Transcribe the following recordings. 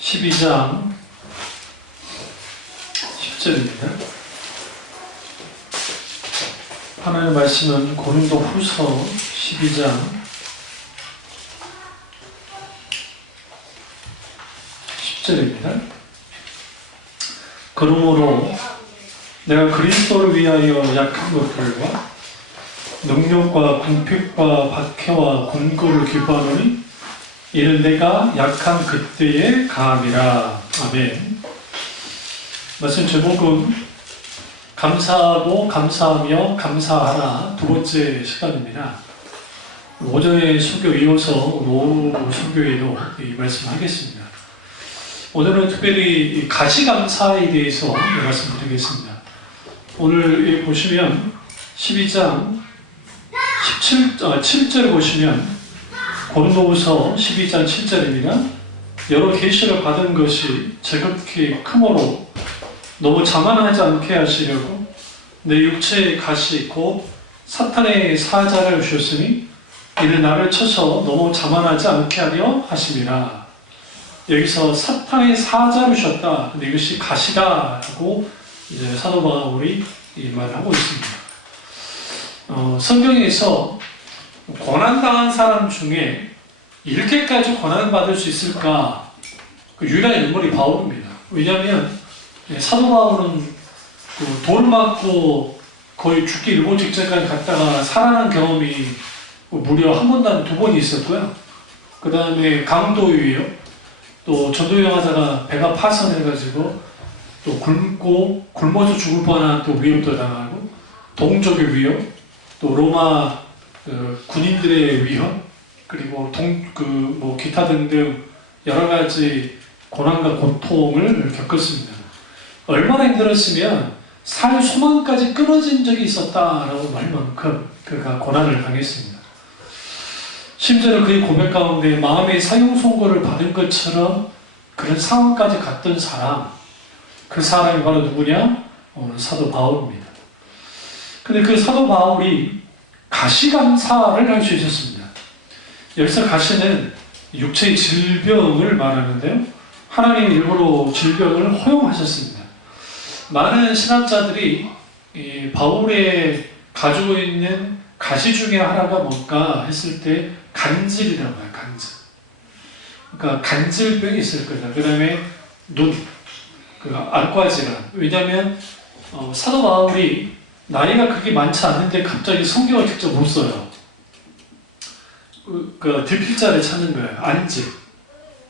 12장 10절입니다. 하나님의 말씀은 고린도 후서 12장 10절입니다. 그러므로 내가 그리스도를 위하여 약한 것들과 능력과 궁핍과 박해와 곤고를 기뻐하노니 이는 내가 약한 그때에 감이라. 아멘. 말씀 제목은 감사하고 감사하며 감사하라 두 번째 시간입니다. 오전에 설교 이어서 오후 설교에도 이 말씀을 하겠습니다. 오늘은 특별히 가시감사에 대해서 말씀드리겠습니다. 오늘 보시면 12장 7절을 보시면 고린도후서 12장 7절입니다. 여러 계시를 받은 것이 제각기 크므로 너무 자만하지 않게 하시려고 내 육체의 가시 곧 사탄의 사자를 주셨으니 이는 나를 쳐서 너무 자만하지 않게 하려 하심이라. 여기서 사탄의 사자를 주셨다. 근데 이것이 가시다 라고 이제 사도 바울이 이 말을 하고 있습니다. 성경에서 고난당한 사람 중에 이렇게까지 고난받을 수 있을까? 그 유일한 인물이 바울입니다. 왜냐하면 사도 바울은 돌 맞고 거의 죽기 일보 직전까지 갔다가 살아난 경험이 무려 한 번도 아니고 두 번 있었고요. 그 다음에 강도 위에요. 또 전도여행하다가 배가 파손해가지고 또 굶어서 죽을 뻔한 또 위협도 당하고 동족의 위협, 또 로마 군인들의 위협, 그리고 기타 등등 여러 가지 고난과 고통을 겪었습니다. 얼마나 힘들었으면 살 소망까지 끊어진 적이 있었다라고 말 만큼 그가 고난을 당했습니다. 심지어는 그의 고백 가운데 마음의 사형선고를 받은 것처럼 그런 상황까지 갔던 사람, 그 사람이 바로 누구냐? 오늘 사도 바울입니다. 근데 그 사도 바울이 가시감사를 할 수 있었습니다. 여기서 가시는 육체의 질병을 말하는데요. 하나님이 일부러 질병을 허용하셨습니다. 많은 신학자들이 이 바울의 가지고 있는 가시 중에 하나가 뭔가 했을 때 간질이라고 해요. 간질. 그러니까 간질병이 있을 거다. 그 다음에 눈, 안과질환. 왜냐하면 사도 바울이 나이가 그렇게 많지 않은데 갑자기 성경을 직접 못 써요. 들필자를 찾는 거예요.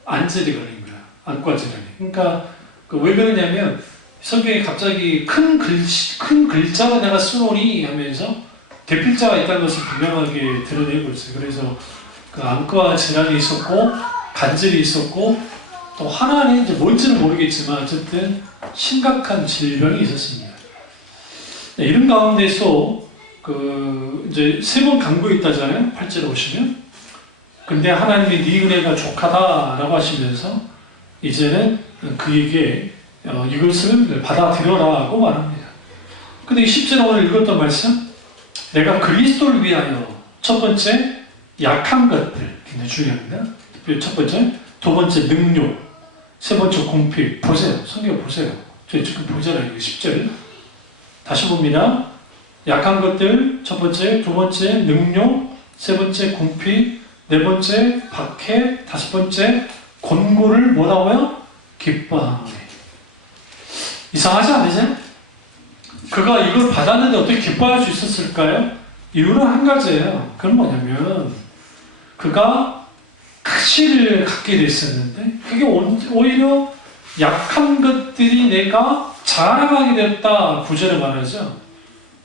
안질이 걸린 거야. 안과질환이. 그러니까 왜 그러냐면 성경에 갑자기 큰 글자로 내가 쓰노니 하면서 대필자가 있다는 것을 분명하게 드러내고 있어요. 그래서 그 안과 질환이 있었고 간질이 있었고 또 하나는 이제 뭔지는 모르겠지만 어쨌든 심각한 질병이 있었습니다. 네, 이런 가운데서 이제 세 번 간구했다잖아요. 8절에 보시면. 근데 하나님이 네 은혜가 족하다라고 하시면서 이제는 그에게 이것을 받아들여라고 말합니다. 근데 10절에 오늘 읽었던 말씀, 내가 그리스도를 위하여 첫 번째 약한 것들 굉장히 중요합니다. 첫 번째, 두 번째 능력, 세 번째 궁핍. 보세요. 성경 보세요. 저희 지금 보잖아요. 10절. 다시 봅니다. 약한 것들, 첫 번째, 두 번째 능력, 세 번째 궁핍, 네 번째 박해, 다섯 번째 곤고를 뭐라고요? 기뻐하노니. 이상하지 않으세요? 그가 이걸 받았는데 어떻게 기뻐할 수 있었을까요? 이유는 한 가지예요. 그건 뭐냐면 그가 가시를 갖게 됐었는데 그게 오히려 약한 것들이 내가 자랑하게 됐다. 9절에 말하죠.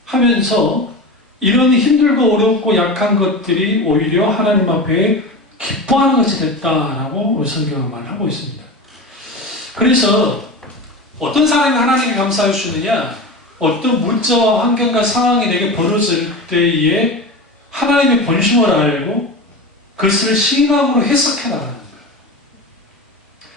하면서 이런 힘들고 어렵고 약한 것들이 오히려 하나님 앞에 기뻐하는 것이 됐다라고 성경은 말하고 있습니다. 그래서 어떤 사람이 하나님께 감사할 수 있느냐? 어떤 문자와 환경과 상황이 내게 벌어질 때에 하나님의 본심을 알고 그것을 신앙으로 해석해 나가는 거예요.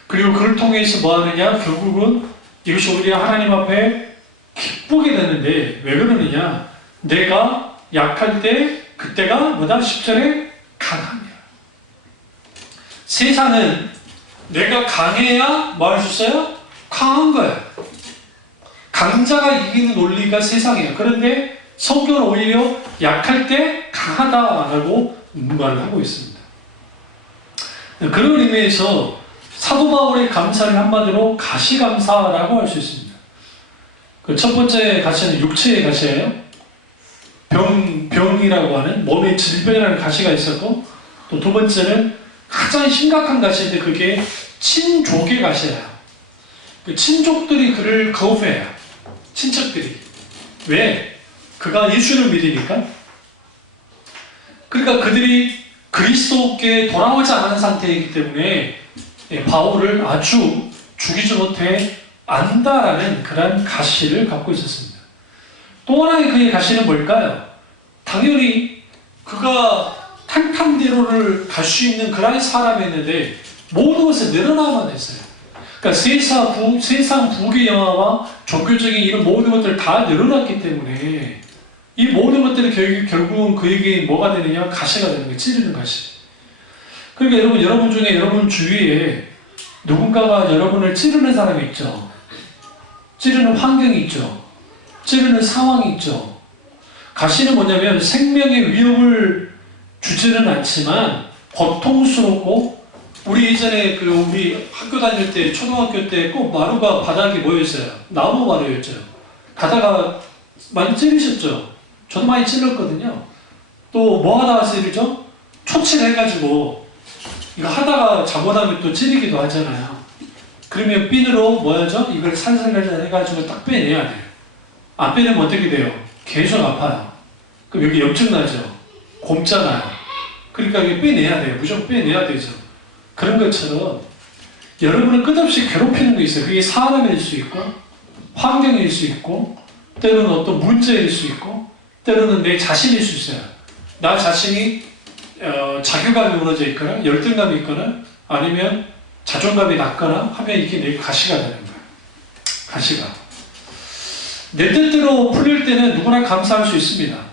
그리고 그걸 통해서 뭐 하느냐? 결국은 이것이 오히려 하나님 앞에 기쁘게 되는데 왜 그러느냐? 내가 약할 때 그때가 뭐다? 10절에 강함이야. 세상은 내가 강해야 뭐 할 수 있어요? 강한 거야. 강자가 이기는 논리가 세상이야. 그런데 성경은 오히려 약할 때 강하다라고 말을 하고 있습니다. 그런 의미에서 사도 바울의 감사를 한마디로 가시감사라고 할 수 있습니다. 그 첫 번째 가시는 육체의 가시예요. 병이라고 하는 몸의 질병이라는 가시가 있었고, 또 두 번째는 가장 심각한 가시인데 그게 친족의 가시예요. 그 친족들이 그를 거부해요. 친척들이. 왜? 그가 예수를 믿으니까. 그러니까 그들이 그리스도께 돌아오지 않은 상태이기 때문에 바울을 아주 죽이지 못해 안다라는 그런 가시를 갖고 있었습니다. 또 하나의 그의 가시는 뭘까요? 당연히 그가 탄탄대로를 갈 수 있는 그런 사람이었는데 모든 것을 늘어나만 했어요. 그러니까 세상 부귀 영화와 종교적인 이런 모든 것들을 다 늘어났기 때문에 이 모든 것들이 결국은 그에게 뭐가 되느냐? 가시가 되는 거예요. 찌르는 가시. 그러니까 여러분 중에 여러분 주위에 누군가가 여러분을 찌르는 사람이 있죠. 찌르는 환경이 있죠. 찌르는 상황이 있죠. 가시는 뭐냐면 생명의 위협을 주지는 않지만 고통스럽고, 우리 예전에 우리 학교 다닐 때, 초등학교 때 꼭 마루가 바닥이 뭐였어요? 나무 마루였죠. 가다가 많이 찌르셨죠? 저도 많이 찔렀거든요. 또 뭐 하다가 찌르죠? 초칠해가지고 이거 하다가 잘못하면 또 찌르기도 하잖아요. 그러면 핀으로 뭐 하죠? 이걸 살살살살 해가지고 딱 빼내야 돼요. 안 빼내면 어떻게 돼요? 계속 아파요. 그럼 여기 염증 나죠? 곰잖아요. 그러니까 이게 빼내야 돼요. 무조건 빼내야 되죠. 그런 것처럼 여러분을 끝없이 괴롭히는 게 있어요. 그게 사람일 수 있고, 환경일 수 있고, 때로는 어떤 문제일 수 있고, 때로는 내 자신일 수 있어요. 나 자신이 자괴감이 무너져 있거나, 열등감이 있거나, 아니면 자존감이 낮거나 하면 이게 내 가시가 되는 거예요. 가시가. 내 뜻대로 풀릴 때는 누구나 감사할 수 있습니다.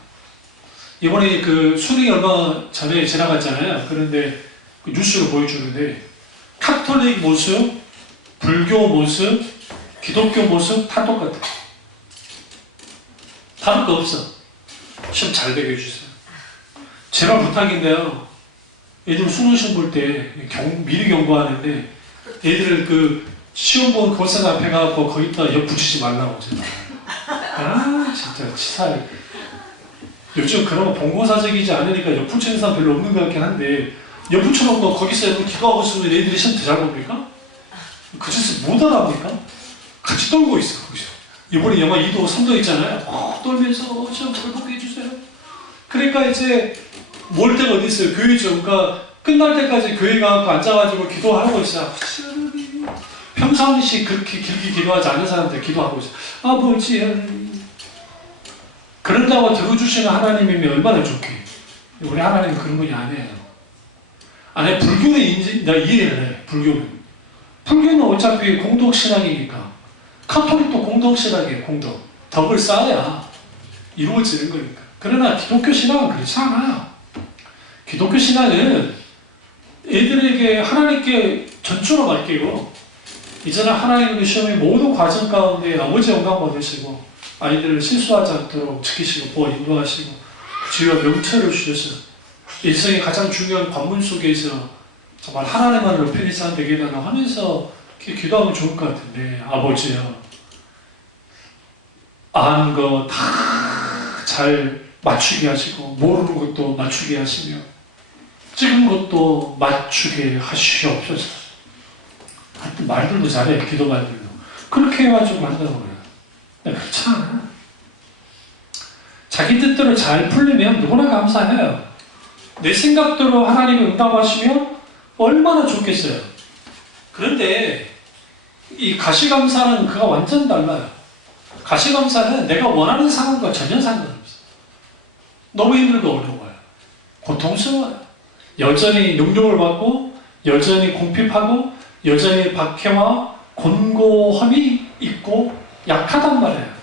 이번에 수능이 얼마 전에 지나갔잖아요. 그런데 뉴스로 보여주는데 카톨릭 모습, 불교 모습, 기독교 모습 다 똑같아. 다를 거 없어. 시험 잘 되게 해주세요. 제발 부탁인데요. 애들 수능 시험 볼 때 미리 경고하는데 애들을 시험 본 교사가 앞에 가서 거기다 옆 붙이지 말라고 제발. 아 진짜 치사해. 요즘 그런 거 본고사적이지 않으니까 옆 붙이는 사람 별로 없는 것 같긴 한데, 옆 붙여놓고 거기서 여러분 기도하고 있으면 애들이 시험 더 잘 봅니까? 그 짓을 못 알아합니까? 같이 떨고 있어 거기서. 이번에 영하 2도 3도 있잖아요. 떨면서 시험 잘 보게 해주세요. 그러니까 이제 몰 때가 어디 있어요? 교회죠. 그러니까 끝날 때까지 교회 가서 앉아가지고 기도하고 있어요. 평상시 그렇게 길게 기도하지 않는 사람들 기도하고 있어요. 아버지 하나님. 그런다고 들어주시는 하나님이면 얼마나 좋게. 우리 하나님은 그런 분이 아니에요. 아니, 불교는 나 이해를 해. 불교는 어차피 공덕신앙이니까. 카톨릭도 공덕신앙이에요. 공덕. 덕을 쌓아야 이루어지는 거니까. 그러나 기독교 신앙은 그렇지 않아요. 기독교 신앙은 애들에게 하나님께 전적으로 맡기고, 이제는 하나님의 시험의 모든 과정 가운데 아버지 영광 받으시고, 아이들을 실수하지 않도록 지키시고 보호 인도하시고 지혜와 명철을 주셔서 일생의 가장 중요한 관문 속에서 정말 하나님만을 높이는 사람 되게 해달라고 하면서 기도하면 좋을 것 같은데, 아버지요, 아는 거 다 잘 맞추게 하시고, 모르는 것도 맞추게 하시며, 찍은 것도 맞추게 하시옵소서. 하여튼 말들도 잘해. 기도 말들도 그렇게 해가지고 한다고 그래요. 그렇지 않아. 자기 뜻대로 잘 풀리면 누구나 감사해요. 내 생각대로 하나님이 응답하시면 얼마나 좋겠어요. 그런데 이 가시감사는 그가 완전 달라요. 가시감사는 내가 원하는 상황과 전혀 상관없어요. 너무 힘들고 어려워요. 고통스러워요. 여전히 능력을 받고, 여전히 공핍하고, 여전히 박해와 곤고함이 있고 약하단 말이에요.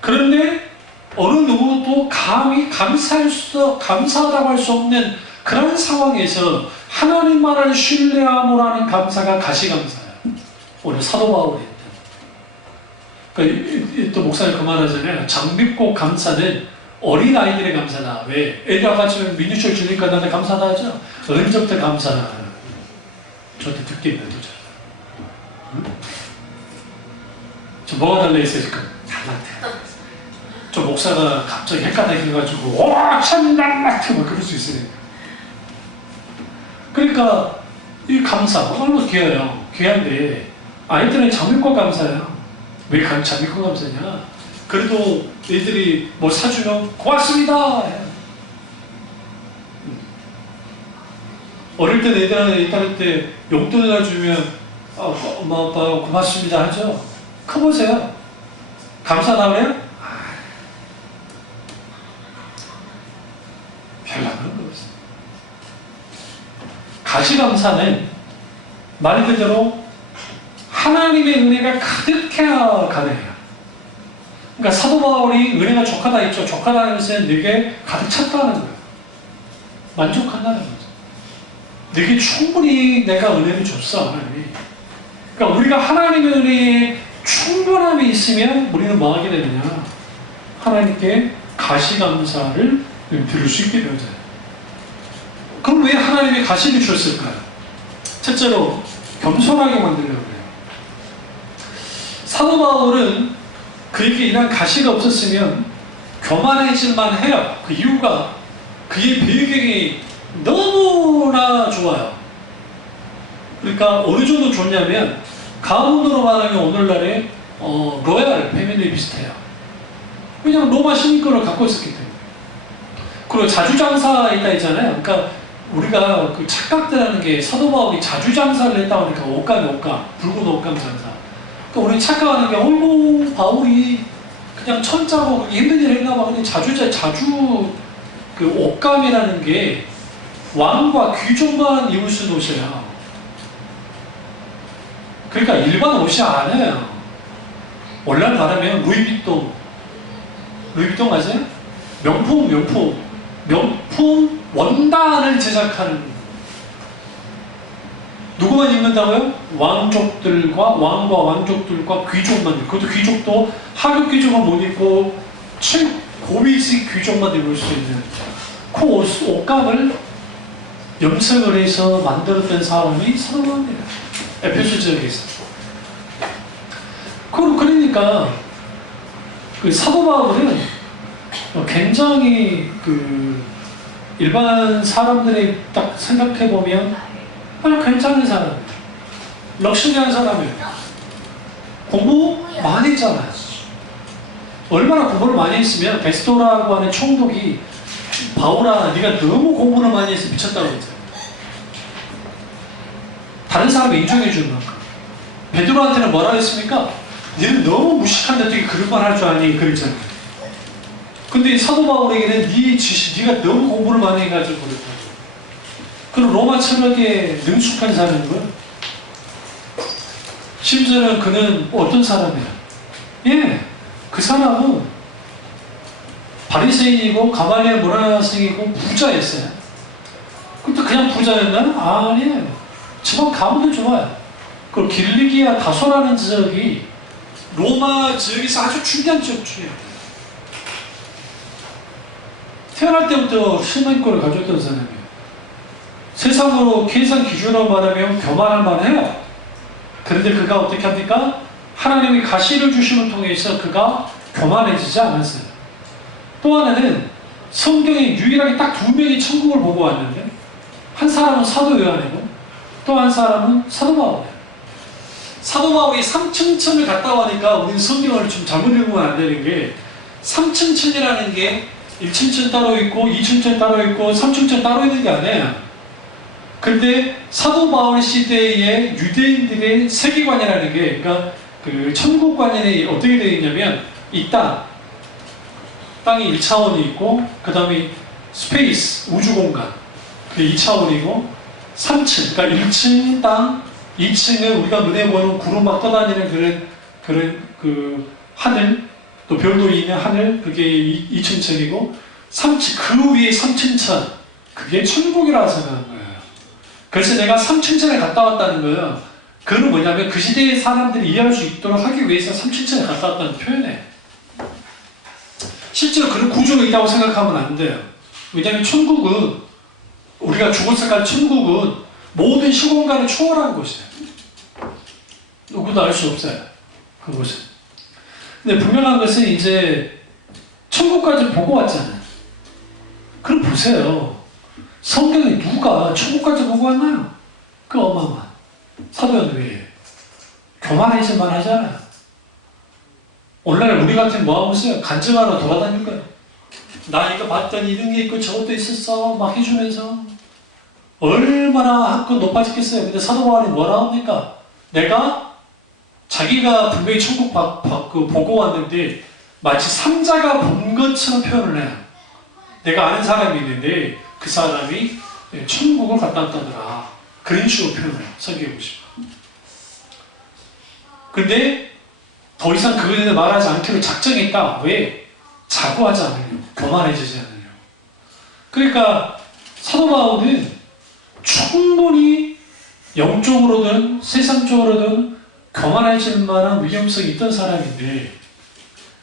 그런데 어느 누구도 감히 감사하다고 할 수 없는 그런 상황에서 하나님만을 신뢰함으로 하는 감사가 가시감사예요. 오늘 사도 바울이 했던. 그러니까 또 목사님 그만하잖아요. 장밋고 감사는 어린아이들의 감사다. 왜? 애들 아까처럼 민주주의 주니까 나한테 감사다 하죠. 어릴 때 감사다. 저한테 듣겠네 도저. 응? 저 뭐가 달라 있어요 지금? 달란트. 저 목사가 갑자기 헷갈려가지고 와 참달란트 막 그럴 수 있으니까. 그러니까 이 감사 얼마나 귀해요. 귀한데 아이들은 장밋고 감사예요. 왜 장밋고 감사냐? 그래도 애들이 뭐 사주면 고맙습니다. 어릴 때 애들한테 딸 때 용돈을 주면 엄마 아빠 고맙습니다 하죠. 커보세요. 감사하다 그래요? 별로 안 그런 거 없어요. 가시감사는 말 그대로 하나님의 은혜가 가득해야 가능해요. 그러니까 사도 바울이 은혜가 족하다 했죠. 족하다는 것은 네게 가득 찼다는 거예요. 만족한다는 거죠. 네게 충분히 내가 은혜를 줬어 하나님이. 그러니까 우리가 하나님의 은혜에 충분함이 있으면 우리는 뭐 하게 되느냐? 하나님께 가시감사를 들을 수 있게 되어져요. 그럼 왜 하나님이 가시를 주셨을까요? 첫째로 겸손하게 만들려고 해요. 사도 바울은 그에게 이런 가시가 없었으면 교만해질만 해요. 그 이유가 그의 배경이 너무나 좋아요. 그러니까 어느 정도 좋냐면 가문으로 말하면 오늘날의 로얄 패밀리 비슷해요. 왜냐하면 로마 시민권을 갖고 있었기 때문에. 그리고 자주장사 있다 있잖아요. 그러니까 우리가 그 착각들하는 게 사도 바울이 자주장사를 했다고 하니까 옷감, 붉은 옷감 장사. 그러니까 우리 착각하는 게 어이구 바울이 그냥 천자고 힘든 일을 했나 봐. 근데 자주 그 옷감이라는 게 왕과 귀족만 입을 수 있는 옷이에요. 그러니까 일반 옷이 아니에요. 원래 말하면 루이비통 아세요? 명품 원단을 제작하는 누구만 입는다고요? 왕족과 왕족들과 귀족만. 그것도 귀족도 하급 귀족은 못 입고 최고위직 귀족만 입을 수 있는 그 옷감을 염색을 해서 만들었던 사람이 사도 바울입니다. 에베소 지역에 있어요. 그러니까 그 사도 바울은 굉장히 그 일반 사람들이 딱 생각해 보면 괜찮은 사람이에요. 럭셔리한 사람이에요. 공부 많이 했잖아요. 얼마나 공부를 많이 했으면 베스토라고 하는 총독이 바울아 네가 너무 공부를 많이 해서 미쳤다고 했잖아요. 다른 사람을 인정해 주는 만큼. 베드로한테는 뭐라 했습니까? 너는 너무 무식한데 어떻게 그런 말 할 줄 아니? 그랬잖아요. 근데 사도 바울에게는 네가 너무 공부를 많이 해가지고 그랬다고. 그럼 로마 철학에 능숙한 사람이고요. 심지어는 그는 어떤 사람이야? 그 사람은 바리새인이고 가말리엘 문화생이고 부자였어요. 근데 그냥 부자였나요? 아니에요. 집안 가문도 좋아요. 그리고 길리기아 다소라는 지역이 로마 지역에서 아주 중요한 지역이에요. 태어날 때부터 시민권을 가졌던 사람이에요. 세상으로 계산 기준으로 말하면 교만할 만해요. 그런데 그가 어떻게 합니까? 하나님이 가시를 주심을 통해서 그가 교만해지지 않았어요. 또 하나는 성경에 유일하게 딱 두 명이 천국을 보고 왔는데 한 사람은 사도 요한이고 또 한 사람은 사도 바울이에요. 사도 바울이 3층 천을 갔다 오니까 우리는 성경을 좀 잘못 읽으면 안 되는 게 3층 천이라는 게 1층 천 따로 있고 2층 천 따로 있고 3층 천 따로 있는 게 아니에요. 근데 사도 바울 시대의 유대인들의 세계관이라는 게 그러니까 그 천국관이 어떻게 되어 있냐면 이 땅이 1차원이 있고 그 다음에 스페이스 우주공간 그게 2차원이고 3층 그러니까 1층 땅 2층에 우리가 눈에 보는 구름 막 떠다니는 그런 그 하늘 또 별도 있는 하늘 그게 2층 천이고 3층 그 위에 3층 천 그게 천국이라고 생각하는 거예요. 그래서 내가 3층전에 갔다 왔다는 거예요. 그건 뭐냐면 그 시대의 사람들이 이해할 수 있도록 하기 위해서 3층전에 갔다 왔다는 표현이에요. 실제로 그런 구조가 있다고 생각하면 안 돼요. 왜냐하면 천국은, 우리가 죽었을 때 천국은 모든 시공간을 초월한 곳이에요. 누구도 알 수 없어요. 그곳은. 근데 분명한 것은 이제 천국까지 보고 왔잖아요. 그럼 보세요. 성경에 누가 천국까지 보고 왔나요? 그 어마어마한 사도연 외에. 교만해질만 하잖아요. 오늘날 우리 같은 뭐 하고 있어요? 간증하러 돌아다닐 거예요. 나 이거 봤더니 이런 게 있고 저것도 있었어 막 해주면서 얼마나 한껏 높아지겠어요. 근데 사도 바울이 뭐라 합니까? 내가 자기가 분명히 천국 보고 왔는데 마치 삼자가 본 것처럼 표현을 해요. 내가 아는 사람이 있는데 그 사람이 천국을 갔다 왔다더라. 그런 식으로 표현해요. 성경에 보시면. 근데 더 이상 그거에 대해 말하지 않기로 작정했다. 왜? 자고하지 않으려고. 교만해지지 않으려고. 그러니까 사도 바울은 충분히 영적으로든 세상적으로든 교만해질 만한 위험성이 있던 사람인데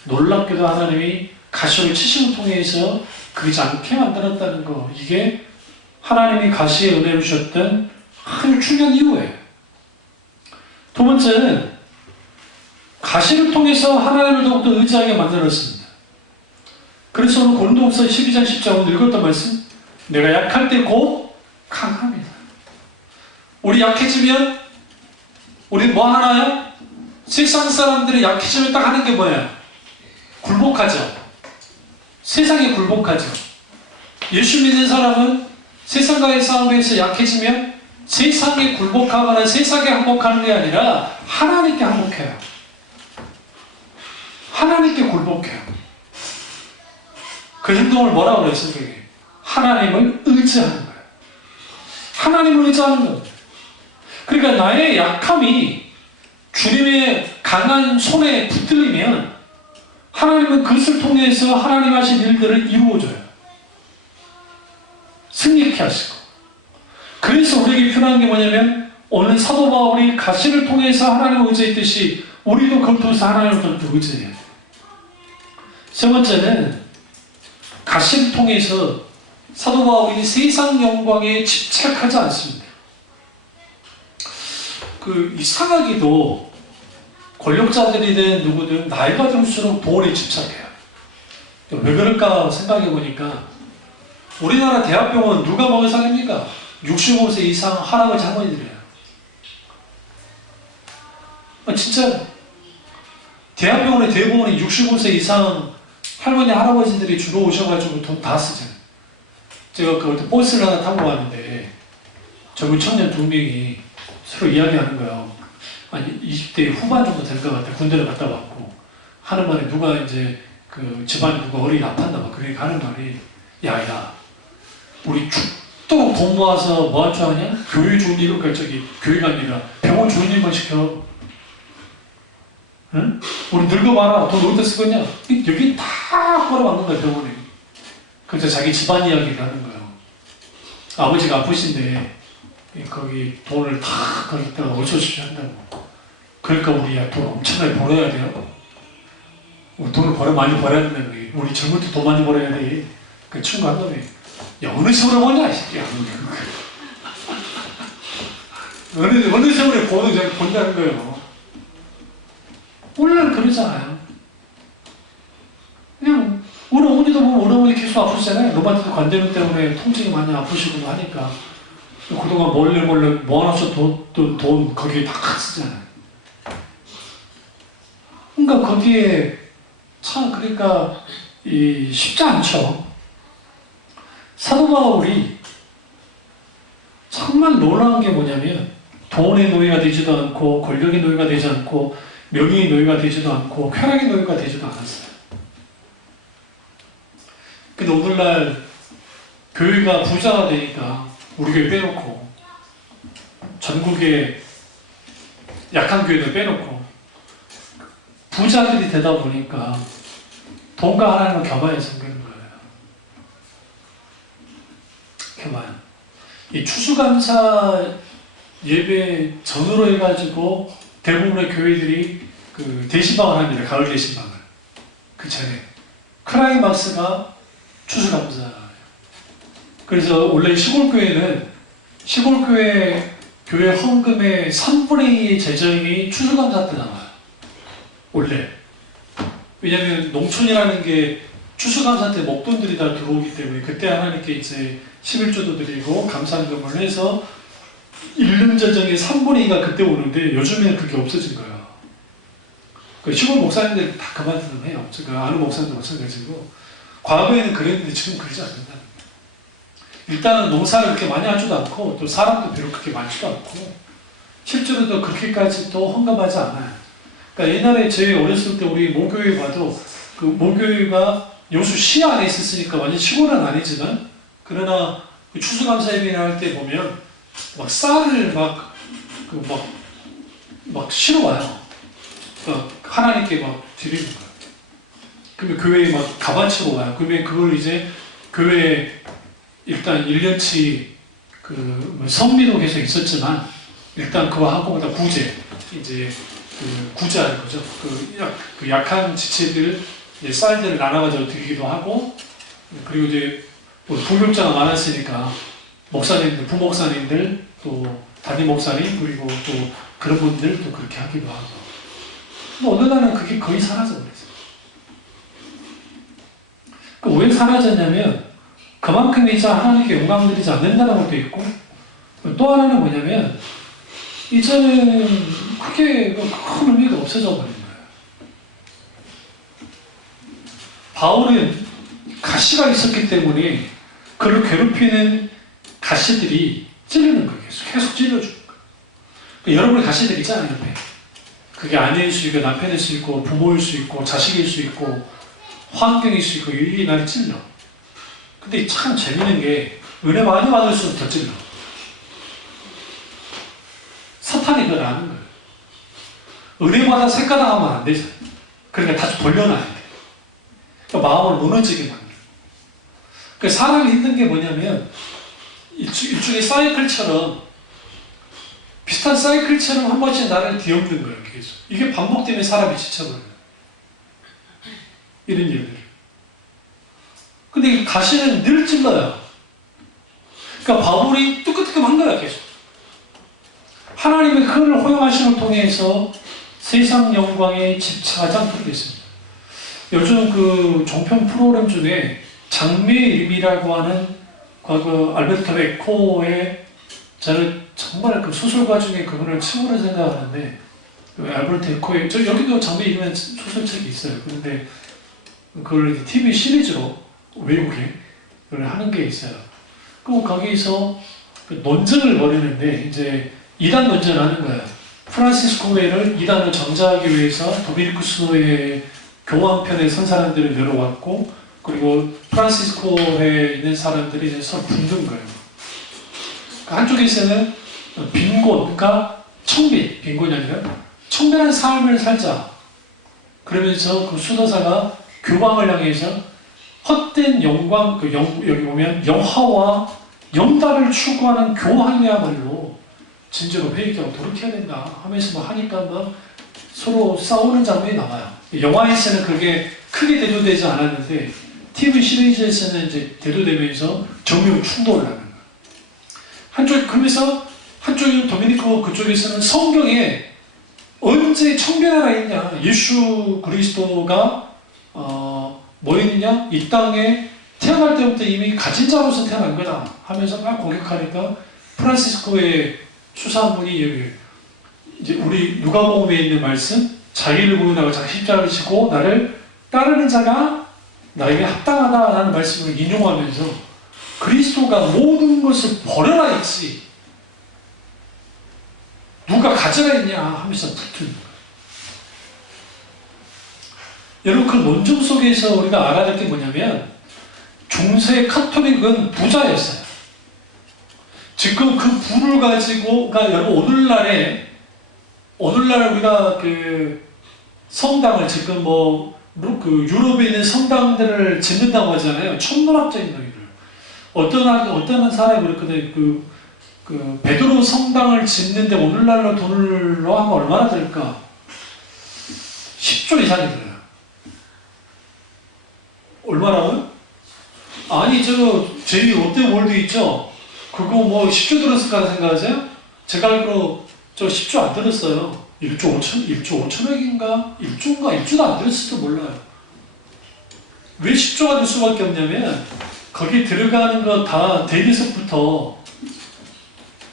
놀랍게도 하나님이 가시를 치심을 통해서 그러지 않게 만들었다는 거. 이게 하나님이 가시의 은혜를 주셨던 아주 중요한 이유예요. 두 번째는 가시를 통해서 하나님을 더욱더 의지하게 만들었습니다. 그래서 오늘 고린도후서 12장 10장 오늘 읽었던 말씀, 내가 약할 때 곧 강합니다. 우리 약해지면 우리 뭐 하나요? 세상 사람들이 약해지면 딱 하는 게 뭐예요? 굴복하죠. 세상에 굴복하죠. 예수 믿는 사람은 세상과의 싸움에서 약해지면 세상에 굴복하거나 세상에 항복하는 게 아니라 하나님께 항복해요. 하나님께 굴복해요. 그 행동을 뭐라고 그래요, 성경에? 하나님을 의지하는 거예요. 하나님을 의지하는 겁니다. 그러니까 나의 약함이 주님의 강한 손에 붙들리면 하나님은 그것을 통해서 하나님 하신 일들을 이루어줘요. 승리케 하시고. 그래서 우리에게 필요한 게 뭐냐면 오늘 사도 바울이 가시를 통해서 하나님을 의지했듯이 우리도 그걸 통해서 하나님을 좀 의지해야 돼요. 세 번째는 가시를 통해서 사도 바울이 세상 영광에 집착하지 않습니다. 이상하게도 권력자들이든 누구든 나이가 들수록 돈에 집착해요. 왜 그럴까 생각해 보니까 우리나라 대학병원 누가 먹여 살립니까? 65세 이상 할아버지 할머니들이에요. 진짜 대학병원의 대부분이 65세 이상 할머니 할아버지들이 주로 오셔가지고 돈 다 쓰잖아요. 제가 그때 버스를 하나 타고 가는데 젊은 청년 두 명이 서로 이야기하는 거예요. 아니 20대 후반 정도 될 것 같아. 군대를 갔다 왔고 하는 말에 누가 이제 그 집안에 누가 어린이 아팠나 봐. 그게 가는 말이 야 우리 죽도록 돈 모아서 뭐 할 줄 아냐? 교회 좋은 일, 그러니까 교회가 아니라 병원 좋은 일만 시켜. 응? 우리 늙어봐라. 돈 어디다 쓰겠냐? 여기 다 걸어박는 거야, 병원에. 그래서 자기 집안 이야기를 하는 거예요. 아버지가 아프신데 거기 돈을 다 거기다가 어쩌십시오 한다고. 그러니까 우리 돈 엄청나게 벌어야 돼요. 우리 돈을 많이 벌어야 된다는 거예요. 우리 젊을 때 돈 많이 벌어야 돼. 그 친구 한 놈이 야 어느 세월에 보냐 이 새끼야. 어느 세월에 본다는 거예요. 오늘날 그러잖아요. 그냥 우리 어머니도 보면 우리 어머니 계속 아프시잖아요. 로마티드 관절염 때문에 통증이 많이 아프시고 하니까 그동안 몰래 모아놨어 돈 거기에 다 쓰잖아요. 그러니까 거기에 참 그러니까 쉽지 않죠. 사도 바울이 정말 놀라운 게 뭐냐면 돈의 노예가 되지도 않고 권력의 노예가 되지 않고 명예의 노예가 되지도 않고 쾌락의 노예가 되지도 않았어요. 근데 오늘날 교회가 부자가 되니까 우리 교회 빼놓고 전국에 약한 교회들 빼놓고 부자들이 되다 보니까 돈과 하나님을 겸하여 섬기는 거예요. 그렇게 많아요. 이 추수감사 예배 전후로 해가지고 대부분의 교회들이 그 대신방을 합니다. 가을 대신방을. 그 전에. 클라이막스가 추수감사예요. 그래서 원래 시골교회 교회 헌금의 3분의 2의 재정이 추수감사 때 나와요. 원래. 왜냐하면 농촌이라는 게 추수감사 때 목돈들이 다 들어오기 때문에 그때 하나님께 이제 11조도 드리고 감사금을 해서 1년 재정의 3분의 2가 그때 오는데 요즘에는 그게 없어진 거예요. 그 시골 목사님들 다 그만두면 해요. 제가 아는 목사님도 마찬가지고 과거에는 그랬는데 지금 그러지 않는다는 거예요. 일단은 농사를 그렇게 많이 하지도 않고 또 사람도 별로 그렇게 많지도 않고 실제로도 그렇게까지 또 헌금하지 않아요. 그러니까 옛날에 저희 어렸을 때 우리 모교회 봐도 그 모교회가 여수 시 안에 있었으니까 완전 시골은 아니지만 그러나 그 추수감사 예배나 할 때 보면 막 쌀을 막 실어와요. 그러니까 하나님께 막 드리는 거예요. 그러면 교회에 막 가반치로 와요. 그러면 그걸 이제 교회에 일단 1년치 그 성비도 계속 있었지만 일단 그거 하고 다 구제 이제 그 구제하는 거죠. 그 약한 지체들 이제 쌀들을 나눠가지고 드리기도 하고 그리고 이제 부교육자가 많았으니까 목사님들, 부목사님들 또 담임 목사님 그리고 또 그런 분들도 그렇게 하기도 하고 어느 날은 그게 거의 사라져버렸어요. 왜 사라졌냐면 그만큼 이제 하나님께 영광 드리지 않는다는 것도 있고 또 하나는 뭐냐면 이제는 크게 큰 의미가 없어져 버린 거예요. 바울은 가시가 있었기 때문에 그를 괴롭히는 가시들이 찔리는 거예요. 계속 찔러주는 거예요. 그러니까 여러분의 가시들 있잖아요. 옆에. 그게 아내일 수 있고 남편일 수 있고 부모일 수 있고 자식일 수 있고 환경일 수 있고 이게 나를 찔러. 근데 참 재밌는 게 은혜 많이 받을수록 더 찔러. 사탄이 그걸 아는 거예요. 은혜 받아 색가당하면 안 되잖아요. 그러니까 다시 돌려놔야 돼. 그러니까 마음을 무너지게 만들어. 그러니까 사람이 힘든 게 뭐냐면 일종의 사이클처럼 비슷한 사이클처럼 한 번씩 나를 뒤엎는 거예요. 계속. 이게 반복되면 사람이 지쳐버려요. 이런 일들. 근데 이 가시는 늘 찔러요. 그러니까 바울이 뜨끔뜨끔한 거야 계속. 하나님의 그를 허용하심을 통해서 세상 영광에 집착하지 않도록 했습니다. 요즘 그 종편 프로그램 중에 장미의 이름이라고 하는 과거 알베르토 에코의 저는 정말 그 소설가 중에 그분을 최고로 생각하는데 그 알베르토 에코의 저 여기도 장미의 이름이라는 소설책이 있어요. 그런데 그걸 TV 시리즈로 외국에 그걸 하는 게 있어요. 그리고 거기서 그 논쟁을 벌이는데 이제 이단 논쟁을 하는 거예요. 프란시스코회를 이단을 정자하기 위해서 도미니쿠스의 교황편에 선 사람들을 내려왔고 그리고 프란시스코회에 있는 사람들이 이제 서로 붙는 거예요. 한쪽에서는 빈곤, 그러니까 청빈, 빈곤이 아니라 청빈한 삶을 살자. 그러면서 그 수도사가 교황을 향해서 헛된 영광, 여기 보면 영화와 영달을 추구하는 교황이야말로 진짜로 회개하고 돌이켜야 된다 하면서 막 하니까 막 서로 싸우는 장면이 나와요. 영화에서는 그게 크게 대두되지 않았는데 TV 시리즈에서는 이제 대두되면서 정면 충돌을 하는 거예요. 그러면서 한쪽은 도미니코 그쪽에서는 성경에 언제 청변하라 했냐 예수 그리스도가 뭐였느냐 이 땅에 태어날 때부터 이미 가진 자로서 태어난 거다 하면서 막 공격하니까 프란시스코의 수사한 분이 이제 우리 누가복음에 있는 말씀 자기를 부인하고 자기 십자가를 지고 나를 따르는 자가 나에게 합당하다라는 말씀을 인용하면서 그리스도가 모든 것을 버려라 했지 누가 가져라 했냐 하면서 붙은 거예요. 여러분 그 논쟁 속에서 우리가 알아야 될 게 뭐냐면 중세 카톨릭은 부자였어요. 지금 그 부를 가지고 그러니까 여러분 오늘날 우리가 그 성당을 지금 그 유럽에 있는 성당들을 짓는다고 하잖아요. 천문학적인 너희들. 어떤 사람이 그랬거든요. 그 베드로 성당을 짓는데 오늘날로 돈으로 하면 얼마나 들까? 10조 이상이 들어요. 얼마라고요? 아니, 저희 롯데월드 있죠? 그거 뭐 10조 들었을까 생각하세요? 제가 알기로 저 10조 안 들었어요. 1조 5천억인가? 1조도 안 들었을지도 몰라요. 왜 10조가 될 수밖에 없냐면, 거기 들어가는 거 다 대리석부터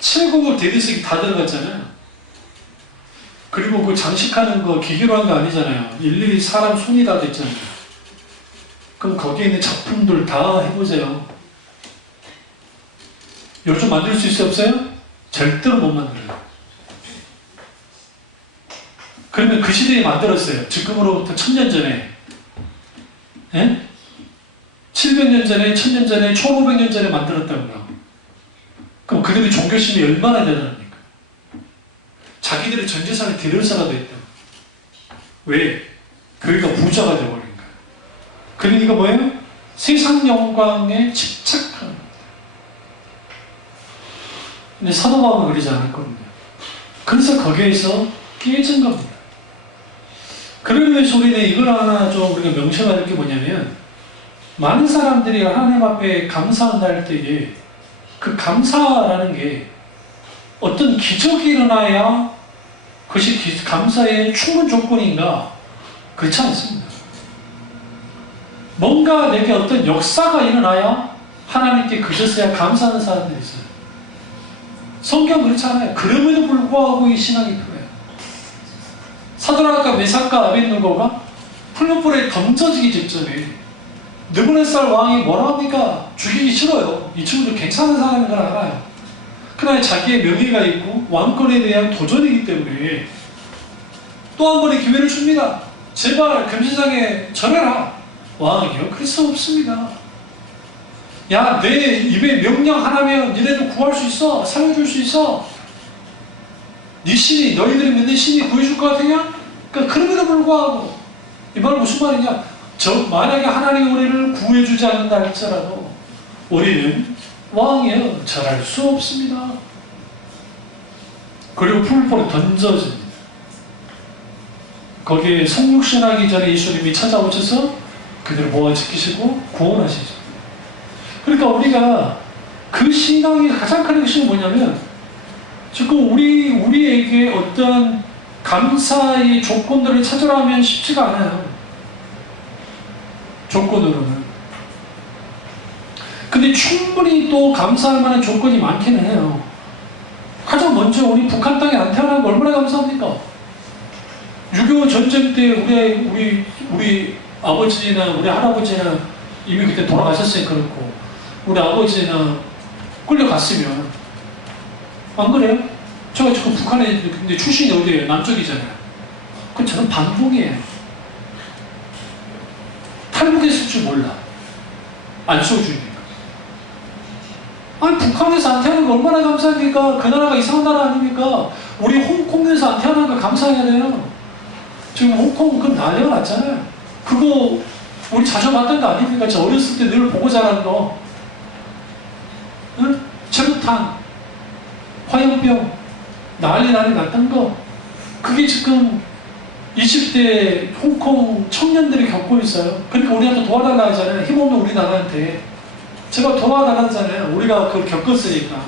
7고급 대리석이 다 들어갔잖아요. 그리고 그 장식하는 거 기계로 한 거 아니잖아요. 일일이 사람 손이 다 됐잖아요. 그럼 거기에 있는 작품들 다 해보세요. 요즘 만들 수 있어요, 없어요? 절대로 못 만들어요. 그러면 그 시대에 만들었어요. 지금으로부터 1000년 전에. 예? 700년 전에, 1000년 전에, 1500년 전에 만들었다고요. 그럼 그들의 종교심이 얼마나 대단합니까? 자기들의 전 재산을 데려서라도 했다고. 왜? 그러니까 부자가 되어버린 거예요. 그러니까 뭐예요? 세상 영광에 집착하는 겁니다. 근데 사도 바울은 그러지 않았거든요. 그래서 거기에서 깨진 겁니다. 그러면서 우리는 이걸 하나 좀 우리가 명심해야 될 게 뭐냐면, 많은 사람들이 하나님 앞에 감사한다 할 때에 그 감사라는 게 어떤 기적이 일어나야 그것이 감사의 충분 조건인가? 그렇지 않습니다. 뭔가 내게 어떤 역사가 일어나야 하나님께 그저서야 감사하는 사람들이 있어요. 성경 그렇지 않아요. 그럼에도 불구하고 이 신앙이 필요해요. 사드락과 메삭과 아벳느고가 풀무불에 던져지기 직전에 느부갓네살 왕이 뭐라 합니까? 죽이기 싫어요. 이 친구들 괜찮은 사람인 걸 알아요. 그러나 자기의 명예가 있고 왕권에 대한 도전이기 때문에 또 한 번의 기회를 줍니다. 제발 금지장에 절해라. 왕이요? 그럴 수 없습니다. 야, 내 입에 명령 하나면 니네들 구할 수 있어. 살려줄 수 있어. 네 신이, 너희들이 믿는 신이 구해줄 것 같으냐? 그러니까 그럼에도 불구하고 이 말은 무슨 말이냐? 만약에 하나님이 우리를 구해주지 않는다 할지라도 우리는 왕이요, 절할 수 없습니다. 그리고 풀포로 던져집니다. 거기에 성육신하기 전에 예수님이 찾아오셔서 그들을 모아 지키시고 구원하시죠. 그러니까 우리가 그 신앙이 가장 큰 것이 뭐냐면, 지금 우리에게 어떤 감사의 조건들을 찾으라면 쉽지가 않아요. 조건으로는. 근데 충분히 또 감사할 만한 조건이 많기는 해요. 가장 먼저 우리 북한 땅에 안 태어난 거 얼마나 감사합니까? 6.25 전쟁 때 우리 아버지나 우리 할아버지나 이미 그때 돌아가셨으니까 그렇고, 우리 아버지나 끌려갔으면 안 그래요? 제가 지금 북한에 근데 출신이 어디예요? 남쪽이잖아요. 그 저는 반동이에요. 탈북했을 줄 몰라. 안 쏘주니까. 아니, 북한에서 안 태어난 거 얼마나 감사합니까? 그 나라가 이상한 나라 아닙니까? 우리 홍콩에서 안 태어난 거 감사해야 돼요. 지금 홍콩 그럼 난리가 났잖아요. 그거 우리 자주 봤던 거 아닙니까? 저 어렸을 때 늘 보고 자란 거. 응? 체류탄, 화염병, 난리 났던 거. 그게 지금 20대 홍콩 청년들이 겪고 있어요. 그러니까 우리한테 도와달라 하잖아요. 힘없는 우리나라한테. 제가 도와달라잖아요. 우리가 그걸 겪었으니까.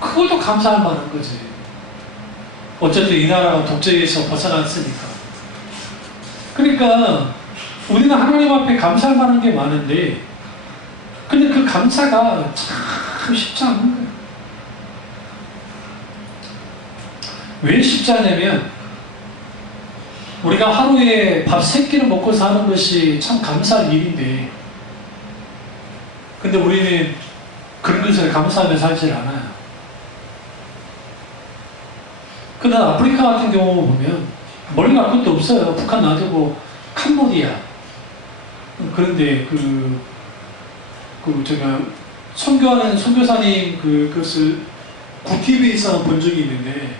그것도 감사할 만한 거지. 어쨌든 이 나라가 독재에서 벗어났으니까. 그러니까 우리는 하나님 앞에 감사할 만한 게 많은데, 근데 그 감사가 참 쉽지 않은 거예요. 왜 쉽지 않냐면, 우리가 하루에 밥 3끼를 먹고 사는 것이 참 감사할 일인데, 근데 우리는 그런 것을 감사하며 살질 않아요. 근데 아프리카 같은 경우 보면 멀리 갈 것도 없어요. 북한 놔두고 캄보디아. 그런데 제가 선교하는 선교사님 그것을 구TV에서 본 적이 있는데,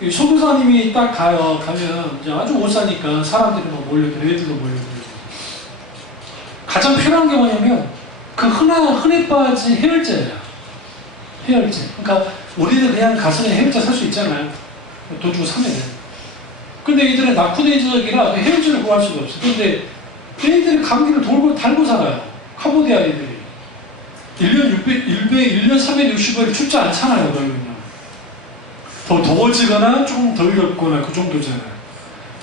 선교사님이 딱 가면 이제 아주 못 사니까 사람들이 막 몰려들고 애들도 몰려들고. 가장 필요한 게 뭐냐면 그 흔해 빠진 해열제예요. 해열제. 그러니까 우리는 그냥 가서 해열제 살 수 있잖아요. 돈 주고 사면 돼요. 근데 이들은 낙후대적이라 해열제를 구할 수가 없어. 근데 얘들이 감기를 달고 살아요. 캄보디아 애들이. 1년 365일 춥지 않잖아요, 거기는요. 더 더워지거나 조금 덜 덥거나 그 정도잖아요.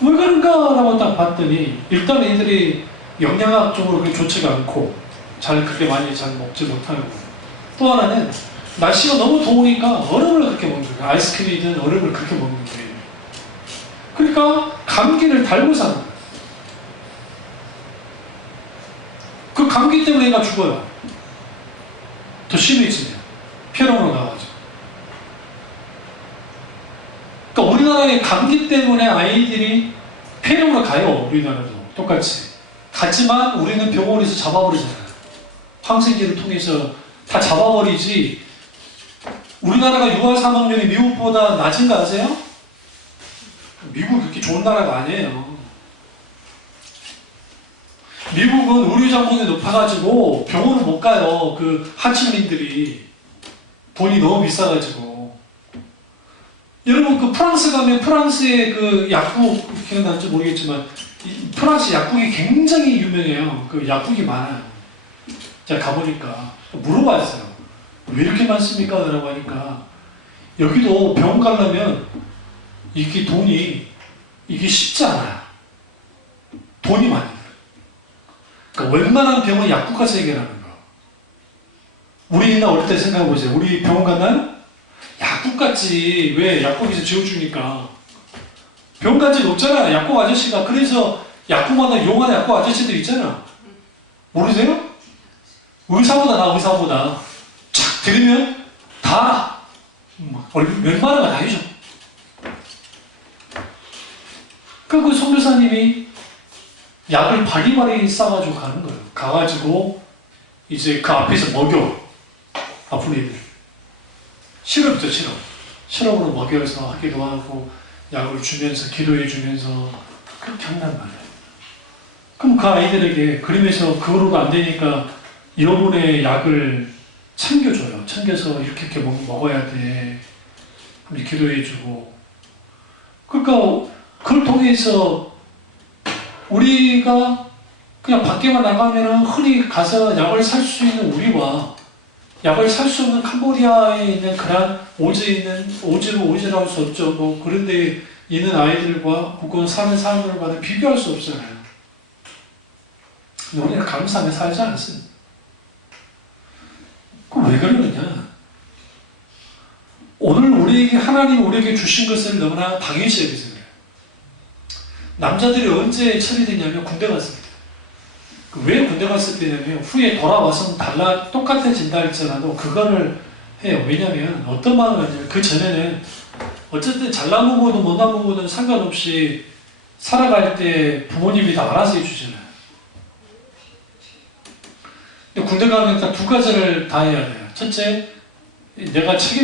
왜 그런가라고 딱 봤더니, 일단 애들이 영양학적으로 그렇게 좋지가 않고, 그렇게 많이 잘 먹지 못하고, 또 하나는 날씨가 너무 더우니까 얼음을 그렇게 먹는 거예요. 아이스크림이든 얼음을 그렇게 먹는 거예요. 그러니까 감기를 달고 사는 거예요. 그 감기 때문에 애가 죽어요. 더 심해지면 폐렴으로 나가죠. 그러니까 우리나라의 감기 때문에 아이들이 폐렴으로 가요. 우리나라도 똑같이. 가지만 우리는 병원에서 잡아버리잖아요. 항생제를 통해서 다 잡아버리지. 우리나라가 유아 사망률이 미국보다 낮은 거 아세요? 미국 그렇게 좋은 나라가 아니에요. 미국은 의료 장벽이 높아가지고 병원을 못 가요. 그 하층민들이 돈이 너무 비싸가지고. 여러분 그 프랑스 가면 프랑스의 그 약국 기억나는지 모르겠지만 프랑스 약국이 굉장히 유명해요. 그 약국이 많아요. 제가 가보니까 물어봤어요. 왜 이렇게 많습니까? 라고 하니까 여기도 병원 가려면 이게 쉽지 않아요. 돈이 많이 들어요. 그러니까 웬만한 병은 약국 가서 해결하는 거. 우리 옛날 어릴 때 생각해보세요. 우리 병원 갔나요? 약국 갔지. 왜? 약국에서 지어주니까. 병원 간 적이 없잖아. 약국 아저씨가. 그래서 약국마다 용한 약국 아저씨들 있잖아. 모르세요? 의사보다 나 의사보다. 착 들으면 다 웬만한 거 다 해줘. 그 선교사님이 약을 바리바리 싸가지고 가는 거예요. 가가지고 이제 그 앞에서 먹여. 아픈 애들. 시럽이죠, 시럽. 시럽으로 먹여서 하기도 하고 약을 주면서 기도해 주면서 그렇게 한단 말이에요. 그럼 그 아이들에게 그러면서 그거로도 안 되니까 여분의 약을 챙겨줘요. 챙겨서 이렇게 먹어야 돼. 하면서 기도해 주고. 그러니까 그걸 통해서 우리가 그냥 밖에만 나가면은 흔히 가서 약을 살 수 있는 우리와 약을 살 수 없는 캄보디아에 있는 그런 오지로 할 수 없죠. 뭐 그런 데 있는 아이들과 혹은 사는 사람들과는 비교할 수 없잖아요. 우리는 감사하며 살지 않습니다. 그럼 왜 그러느냐? 오늘 하나님 우리에게 주신 것을 너무나 당연시 여기서 그래요. 남자들이 언제 처리되냐면 군대 갔을 때. 왜 군대 갔을 때냐면 후에 돌아와서 똑같아진다 할지라도 그거를 해요. 왜냐면 어떤 마음을 가냐면 그 전에는 어쨌든 잘난 부모든 못난 부모든 상관없이 살아갈 때 부모님이 다 알아서 해주잖아요. 근데 군대 가면 딱 두 가지를 다 해야 돼요. 첫째,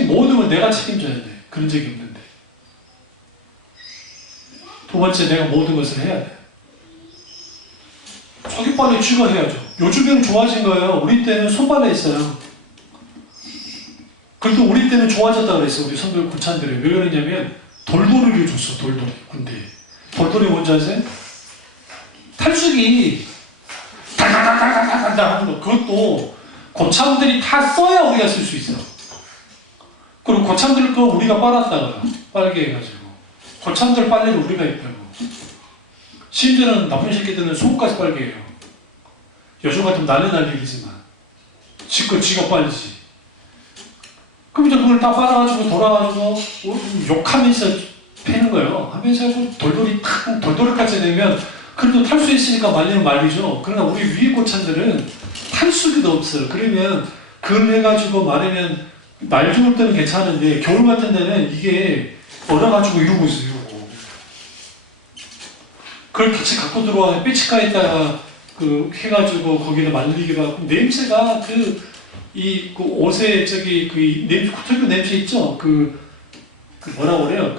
모든 걸 내가 책임져야 돼. 그런 적이 없는데. 두 번째, 내가 모든 것을 해야 돼. 소깃발이 쥐가 해야죠. 요즘에는 좋아진 거예요. 우리 때는 손발에 했어요. 그래도 우리 때는 좋아졌다 그랬어요. 우리 선배 군찬들이. 왜 그러냐면 돌돌이를 줬어. 돌돌이. 군대에. 돌돌이 뭔지 아세요? 탈수기 다다다다다다 하는 거. 그것도 고참들이 다 써야 우리가 쓸 수 있어. 그리고 고참들 거 우리가 빨았다가 빨게 해가지고 고참들 빨래를 우리가 했다고. 심지어는 나쁜 새끼들은 속까지 빨게 해요. 요즘 같으면 난리지만 지가 빨리지. 그럼 이제 그걸 다 빨아가지고 돌아가지고 욕하면서 패는 거예요. 하면서 돌돌이까지 내면 그래도 탈수했으니까 말리는 말리죠. 그러나 우리 위에 고참들은 탈수기도 없어요. 그러면 그걸 해가지고 말하면 날 좋을 때는 괜찮은데 겨울 같은 데는 이게 얼어가지고 이러고 있어요. 그걸 같이 갖고 들어와 빼치카에다가 해가지고 거기다 말리기도 하고 냄새가 그 옷에 특유 냄새 있죠? 뭐라고 그래요?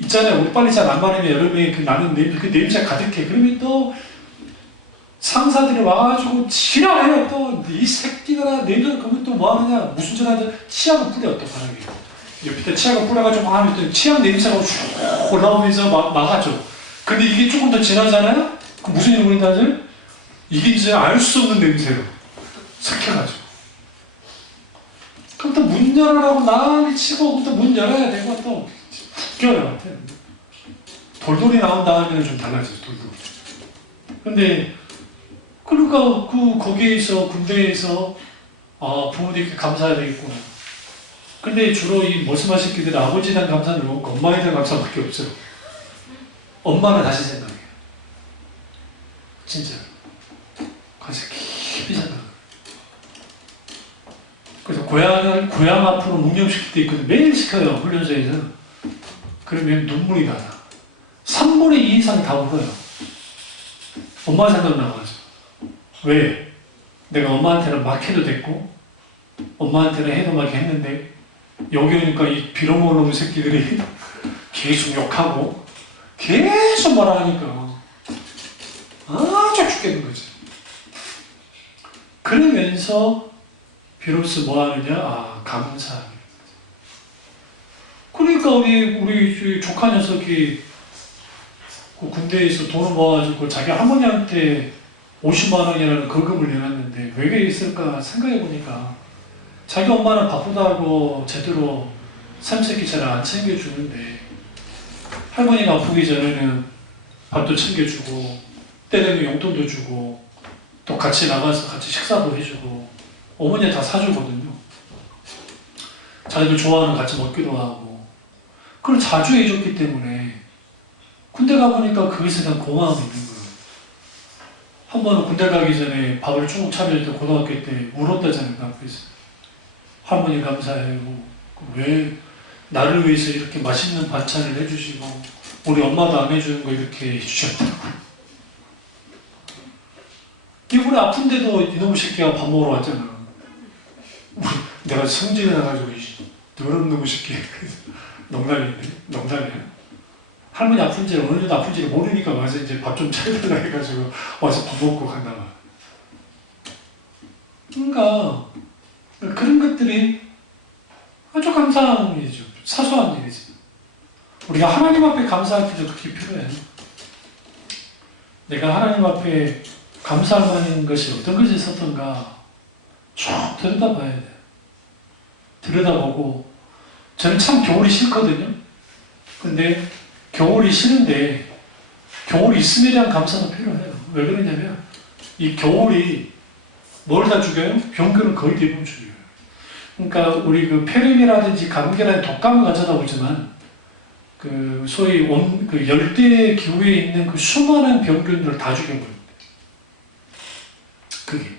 있잖아요. 옷 빨리 잘 안 마르면 여름에 나는 냄새, 그 냄새가 가득해. 그러면 또 상사들이 와가지고 지랄해요. 또 이 새끼들아 너희들 그러면 또 뭐하느냐 무슨 짓 하냐 치약을 뿌려 또 바닥에 옆에 치약을 뿌려가지고 막 하면 또 치약 냄새가 쭉 올라오면서 막아줘. 근데 이게 조금 더 진하잖아요? 그럼 무슨 일이 벌어진다지? 이게 이제 알 수 없는 냄새로 삭혀가지고 그럼 또 문 열으라고 난리 치고 또 문 열어야 되고 또 웃겨요. 돌돌이 나온 다음에는 좀 달라지죠. 돌돌이. 근데 그러니까 거기에서 군대에서 부모님께 감사해야 되겠구나. 근데 주로 이 머슴한 새끼들 아버지에 대한 감사는 없고 엄마에 대한 감사밖에 없어요. 엄마는 다시 생각해요. 진짜. 가서 깊이 생각해요. 그래서 고향 앞으로 묵념시킬 때 있거든요. 매일 시켜요. 훈련소에서. 그러면 눈물이 나요. 3분의 2 이상이 다 울어요. 엄마 생각나가지고. 왜? 내가 엄마한테는 막 해도 됐고 엄마한테는 해도 막 했는데 여기 오니까 이 빌어먹는 새끼들이 계속 욕하고 계속 뭐라 하니까 아주 죽겠는 거지. 그러면서 비로소 뭐 하느냐? 감사. 그러니까 우리 조카 녀석이 그 군대에서 돈을 모아가지고 자기 할머니한테 50만 원이라는 거금을 내놨는데 왜 그랬을까 생각해보니까 자기 엄마는 바쁘다고 제대로 삼세끼 잘 안 챙겨주는데 할머니가 아프기 전에는 밥도 챙겨주고 때 되면 용돈도 주고 또 같이 나가서 같이 식사도 해주고 어머니가 다 사주거든요. 자기도 좋아하는 거 같이 먹기도 하고 그걸 자주 해줬기 때문에 군대 가보니까 그것에 대한 고마움이 있는 거예요. 한 번은 군대 가기 전에 밥을 쭉 차릴 때 고등학교 때 울었다잖아요. 그 앞에서. 할머니 감사해요. 왜 나를 위해서 이렇게 맛있는 반찬을 해주시고 우리 엄마도 안 해주는 거 이렇게 해주셨다고. 우리 아픈데도 이놈의 새끼가 밥 먹으러 왔잖아. 내가 성질이 나가지고 더러운 놈의 새끼. 농담이에요. 할머니 아픈지 어느 정도 아픈지를 모르니까 와서 이제 밥 좀 차려달라 해가지고 와서 밥 먹고 간다 말. 그러니까 그런 것들이 아주 감사한 일이죠. 사소한 일이지. 우리가 하나님 앞에 감사할 때도 그렇게 필요해요. 내가 하나님 앞에 감사할 만한 것이 어떤 것이 있었던가 쭉 들여다봐야 돼요. 들여다보고 저는 참 겨울이 싫거든요. 근데 겨울이 싫은데 겨울이 있음에 대한 감사도 필요해요. 왜 그러냐면 이 겨울이 뭘 다 죽여요? 병균은 거의 대부분 죽여요. 그러니까 우리 그 폐렴이라든지 감기라든지 독감을 가져다 보지만 그 소위 그 열대 기후에 있는 그 수많은 병균들을 다 죽여버립니다. 그게.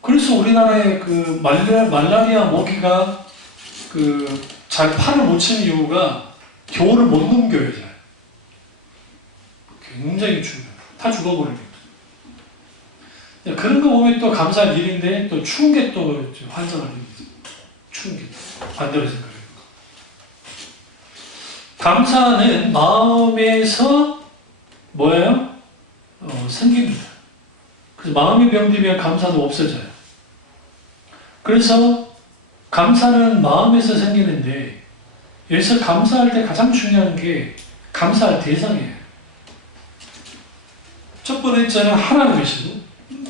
그래서 우리나라의 그 말라리아 모기가 그 잘 팔을 못 치는 이유가 겨울을 못 넘겨요, 잘. 굉장히 중요해요. 다 죽어버립니다. 그런 거 보면 또 감사한 일인데 또 추운 게 또 환장할 일이죠. 추운 게 반대로 생각해요. 감사는 마음에서 뭐예요? 생깁니다. 그래서 마음이 병들면 감사도 없어져요. 그래서 감사는 마음에서 생기는데 여기서 감사할 때 가장 중요한 게 감사할 대상이에요. 첫 번째는 하나님이시고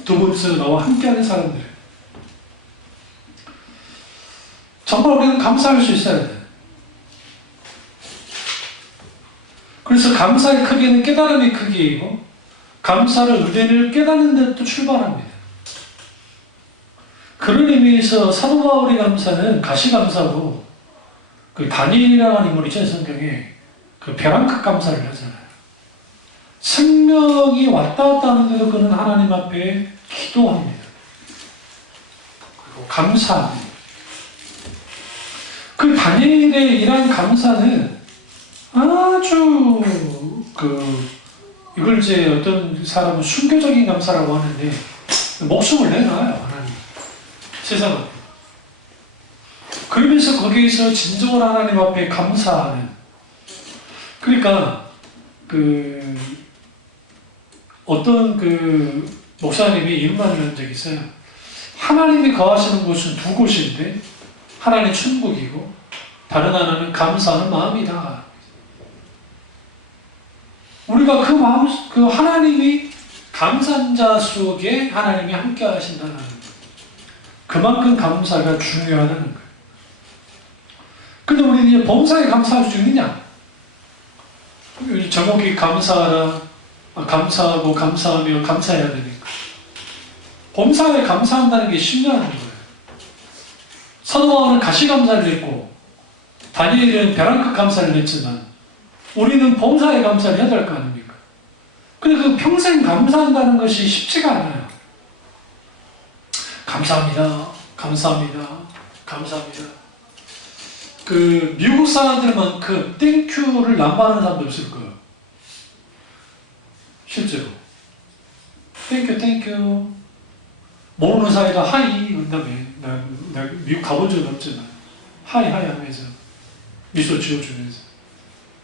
두 번째는 나와 함께하는 사람들. 정말 우리는 감사할 수 있어야 돼요. 그래서 감사의 크기는 깨달음의 크기이고 감사를 은혜를 깨닫는 데도 출발합니다. 그런 의미에서 사도 바울의 감사는 가시감사고 그 다니엘이라는 인물이죠. 성경에 그 벼랑끝 감사를 하잖아요. 생명이 왔다 갔다 하는데도 그는 하나님 앞에 기도합니다. 그리고 감사합니다. 그 다니엘의 이러한 감사는 아주 이걸 이제 어떤 사람은 순교적인 감사라고 하는데 목숨을 내놔요. 하나님. 세상 앞에. 그러면서 거기에서 진정한 하나님 앞에 감사하는. 그러니까 어떤 목사님이 이런 말을 한 적이 있어요. 하나님이 거하시는 곳은 두 곳인데 하나는 천국이고 다른 하나는 감사하는 마음이다. 우리가 그 마음, 그 하나님이 감사한 자 속에 하나님이 함께 하신다는 거예요. 그만큼 감사가 중요하다는 거예요. 근데 우리는 이제 범사에 감사할 수 있느냐? 제목이 감사하라, 감사하고 감사하며 감사해야 되니까. 범사에 감사한다는 게 쉽냐는 거예요. 사도 바울은 가시감사를 했고 다니엘은 벼랑끝 감사를 했지만 우리는 범사에 감사를 해야 될 거 아닙니까? 근데 그 평생 감사한다는 것이 쉽지가 않아요. 감사합니다. 감사합니다. 감사합니다. 미국 사람들만큼 땡큐를 남발하는 사람도 없을 거예요. 실제로. 땡큐, 땡큐. 모르는 사이다 하이. 그 다음에, 나 미국 가본 적은 없지만, 하이, 하이 하면서 미소 지어주면서.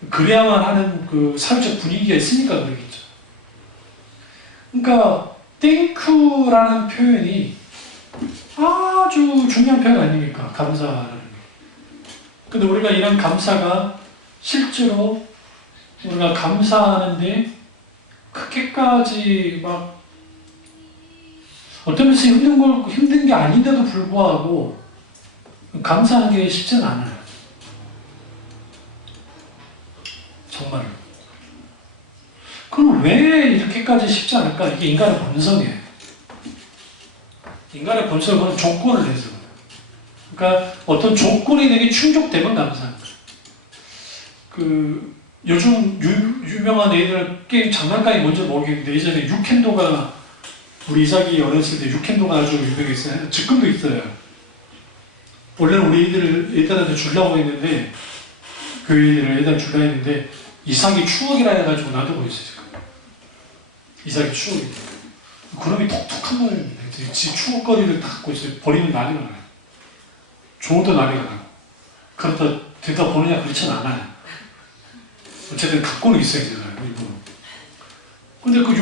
그래야만 하는 사회적 분위기가 있으니까 그러겠죠. 그러니까, 땡큐라는 표현이 아주 중요한 표현 아닙니까? 감사라는 게. 근데 우리가 이런 감사가 실제로 우리가 감사하는데 그렇게까지 막 어떤 면에서 힘든 게 아닌데도 불구하고 감사하는 게 쉽지는 않아요. 정말로. 그럼 왜 이렇게까지 쉽지 않을까? 이게 인간의 본성이에요. 인간의 본성은 조건을 내서. 그러니까 어떤 조건이 내게 충족되면 감사합니다. 요즘 유명한 애들 게임 장난감이 뭔지 모르겠는데 예전에 유캔도가 우리 이삭이 어렸을 때 유캔도가 아주 유명했어요. 지금도 있어요. 원래는 우리 애들한테 주려고 했는데 교회들을 애들 주려고 했는데 이삭이 추억이라 해가지고 놔두고 있어요. 지금. 이삭이 추억이. 그놈이 독특한 놈입니다. 지 추억거리를 다 갖고 있어요. 버리면 난리가 나요. 좋은데 난리가 나고. 그렇다 되다 보느냐 그렇진 않아요. 어쨌든 갖고는 있어야 되잖아요. 근데 그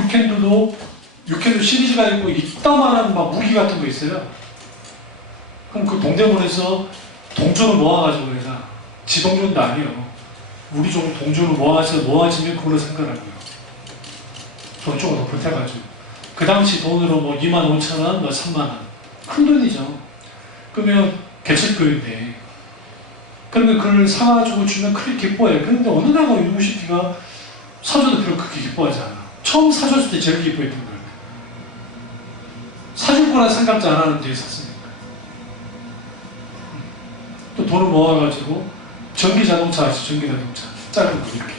유캔도 시리즈가 있고 이따만한 막 무기 같은 거 있어요. 그럼 그 동대문에서 동전을 모아가지고 내가 지 동전도 아니에요. 우리 종 동전을 모아지면 그걸로 생각하고요. 돈 조금 더 보태가지고. 그 당시 돈으로 뭐 25,000원, 뭐 3만원. 큰 돈이죠. 그러면 개척교회인데. 그러면 그걸 사가지고 주면 크게 기뻐해요. 그런데 어느 나가 이놈 새끼가 사줘도 별로 그렇게 기뻐하지 않아. 처음 사줬을 때 제일 기뻐했던 거예요. 사줄 거라 생각도 안 하는데 샀으니까. 또 돈을 모아가지고 전기자동차 아시죠? 전기자동차. 짧은 거 이렇게.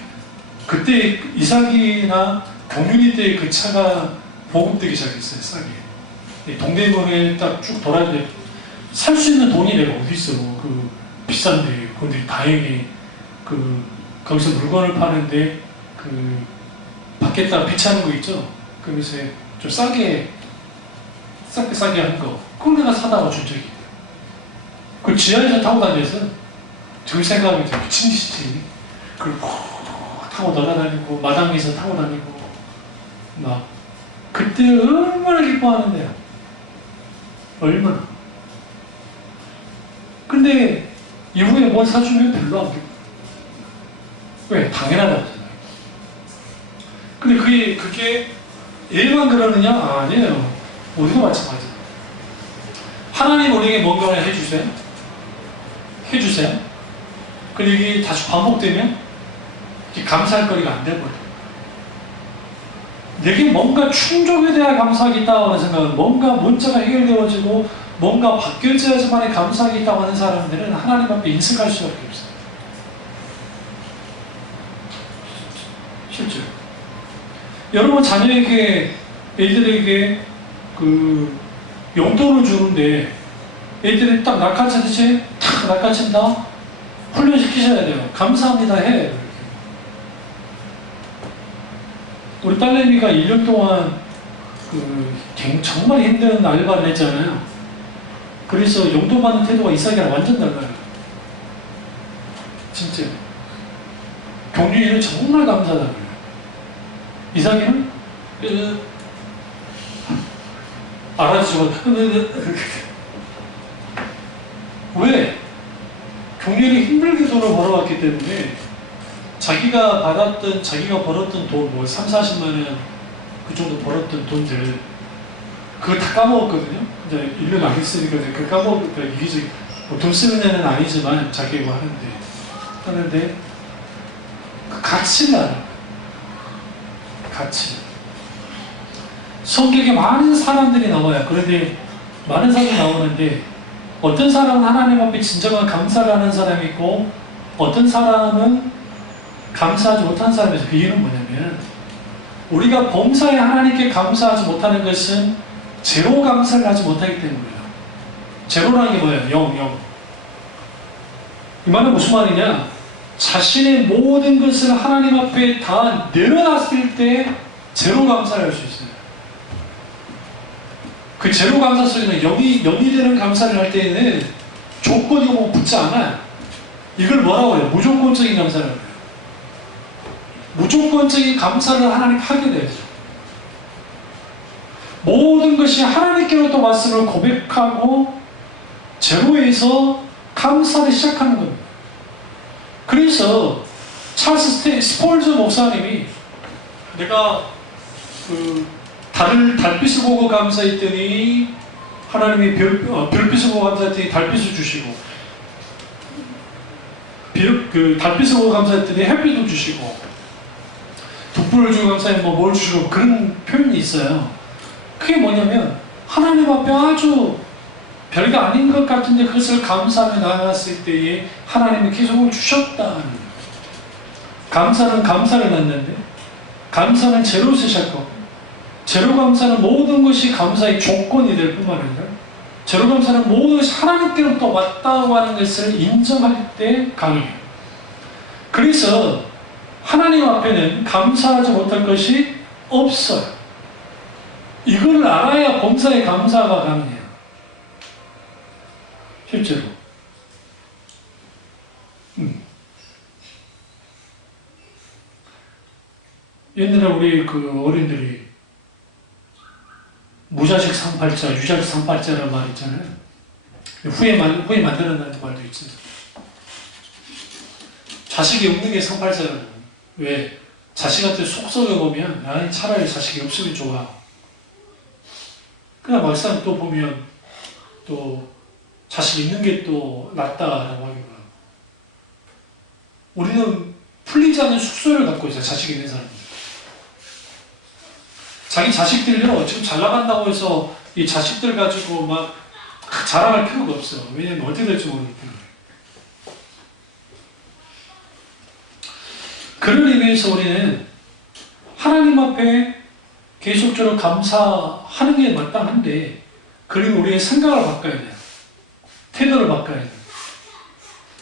그때 이삭이나 경윤이 때 그 차가 보급되기 시작했어요. 싸게. 동대문에 딱 쭉 돌아다니는데 살 수 있는 돈이 내가 어디 있어. 비싼데. 근데 다행히 거기서 물건을 파는데 밖에다가 배치하는 거 있죠? 그러면서 좀 싸게 한 거. 그걸 내가 사다가 준 적이 있어요. 그걸 지하에서 타고 다녀서 지금 생각하면 되게 미친 짓이지. 그걸 타고 날아다니고 마당에서 타고 다니고 막 그때 얼마나 기뻐하는데요. 얼마나. 근데 이후에 뭘 사주면 별로 안 기뻐. 왜? 당연하다고 하잖아요. 근데 그게 얘만 그러느냐? 아니에요. 우리도 마찬가지예요. 하나님 우리에게 뭔가를 해주세요. 해주세요. 근데 이게 다시 반복되면 이게 감사할 거리가 안 돼버려요. 내게 뭔가 충족에 대한 감사하기 있다고 하는 생각은 뭔가 문제가 해결되어지고 뭔가 바뀌어져야지만이 감사하기 있다고 하는 사람들은 하나님 앞에 인색할 수밖에 없어요. 실제로. 여러분 자녀에게 애들에게 용돈을 주는데 애들이 딱 낚아채듯이 탁 낚아챈다? 훈련시키셔야 돼요. 감사합니다 해. 우리 딸내미가 1년 동안 정말 힘든 알바를 했잖아요. 그래서 용돈 받는 태도가 이삭이랑 완전 달라요. 진짜. 경륜이는 정말 감사하다고요. 이삭이는 그래서 알아주고 왜? 경륜이 힘들게 돈을 벌어왔기 때문에 자기가 벌었던 돈, 뭐 3, 40만 원 그 정도 벌었던 돈들 그걸 다 까먹었거든요. 이제 1년 안 했으니까 그 까먹으니까 이게 돈 쓰는 애는 아니지만 자기 뭐 하는데 그 가치를 알아. 가치. 성경에 많은 사람들이 나와요. 그런데 많은 사람이 나오는데 어떤 사람은 하나님 앞에 진정한 감사를 하는 사람이 있고 어떤 사람은 감사하지 못한 사람이죠. 그 이유는 뭐냐면 우리가 범사에 하나님께 감사하지 못하는 것은 제로 감사를 하지 못하기 때문이에요. 제로라는 게 뭐예요? 0. 이 말은 무슨 말이냐? 자신의 모든 것을 하나님 앞에 다 내려놨을 때 제로 감사를 할 수 있어요. 그 제로 감사 속에는 0이 되는 감사를 할 때에는 조건이 뭐 붙지 않아요. 이걸 뭐라고 해요? 무조건적인 감사를 해요. 무조건적인 감사를 하나님 하게 되죠. 모든 것이 하나님께로부터 왔음을 고백하고 제로에서 감사를 시작하는 겁니다. 그래서 찰스 스폴즈 목사님이 내가 달빛을 보고 감사했더니 하나님이 별빛을 보고 감사했더니 달빛을 주시고 달빛을 보고 감사했더니 햇빛을 주시고 돋불을 주고 감사해 뭘 주시고 그런 표현이 있어요. 그게 뭐냐면 하나님 앞에 아주 별거 아닌 것 같은데 그것을 감사하며 나아갔을 때에 하나님이 계속 주셨다. 감사는 감사를 낳는데 감사는 제로에서 시작하고 제로 감사는 모든 것이 감사의 조건이 될 뿐만 아니라 제로 감사는 모든 것이 하나님께로부터 왔다고 하는 것을 인정할 때 가능해요. 그래서 하나님 앞에는 감사하지 못할 것이 없어요. 이걸 알아야 범사에 감사가 가능해요. 실제로. 옛날에 우리 어린들이 무자식 상팔자, 유자식 상팔자라는 말 있잖아요. 후에 만들어낸 말도 있잖아요. 자식이 없는 게 상팔자라고. 왜? 자식한테 속 썩어보면 차라리 자식이 없으면 좋아. 그냥 막상 또 보면 또 자식 있는 게 또 낫다라고 하기가. 우리는 풀리지 않는 숙소를 갖고 있어요. 자식 있는 사람들. 자기 자식들요 지금 잘 나간다고 해서 이 자식들 가지고 막 자랑할 필요가 없어요. 왜냐면 어떻게 될지 모르기 때문에. 그런 의미에서 우리는 하나님 앞에 계속적으로 감사하는 게 마땅한데 그리고 우리의 생각을 바꿔야 돼요. 태도를 바꿔야 돼요.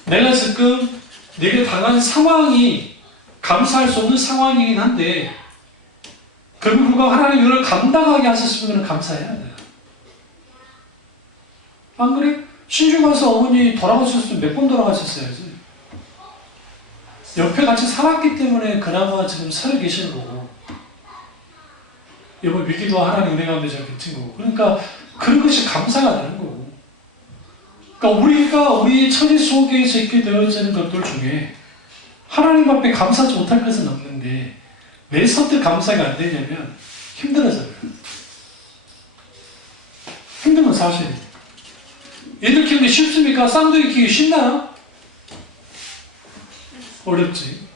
내가 지금 내게 당한 상황이 감사할 수 없는 상황이긴 한데 그럼에도 불구하고 하나님 이걸 감당하게 하셨으면 감사해야 돼요. 안 그래? 신주 가서 어머니 돌아가셨으면 몇 번 돌아가셨어야지. 옆에 같이 살았기 때문에 그나마 지금 살아 계시는 거고 여보 믿기도 하나님 은혜 가운데 잘 빚은 거고 그러니까 그런 것이 감사가 되는 거고 그러니까 우리가 우리 처지 속에서 있게 되어지는 것들 중에 하나님 앞에 감사하지 못할 것은 없는데 왜 선뜻 감사가 안 되냐면 힘들어서요. 힘든 건 사실이에요. 애들 키우기 쉽습니까? 쌍둥이 키우기 쉽나요? 어렵지.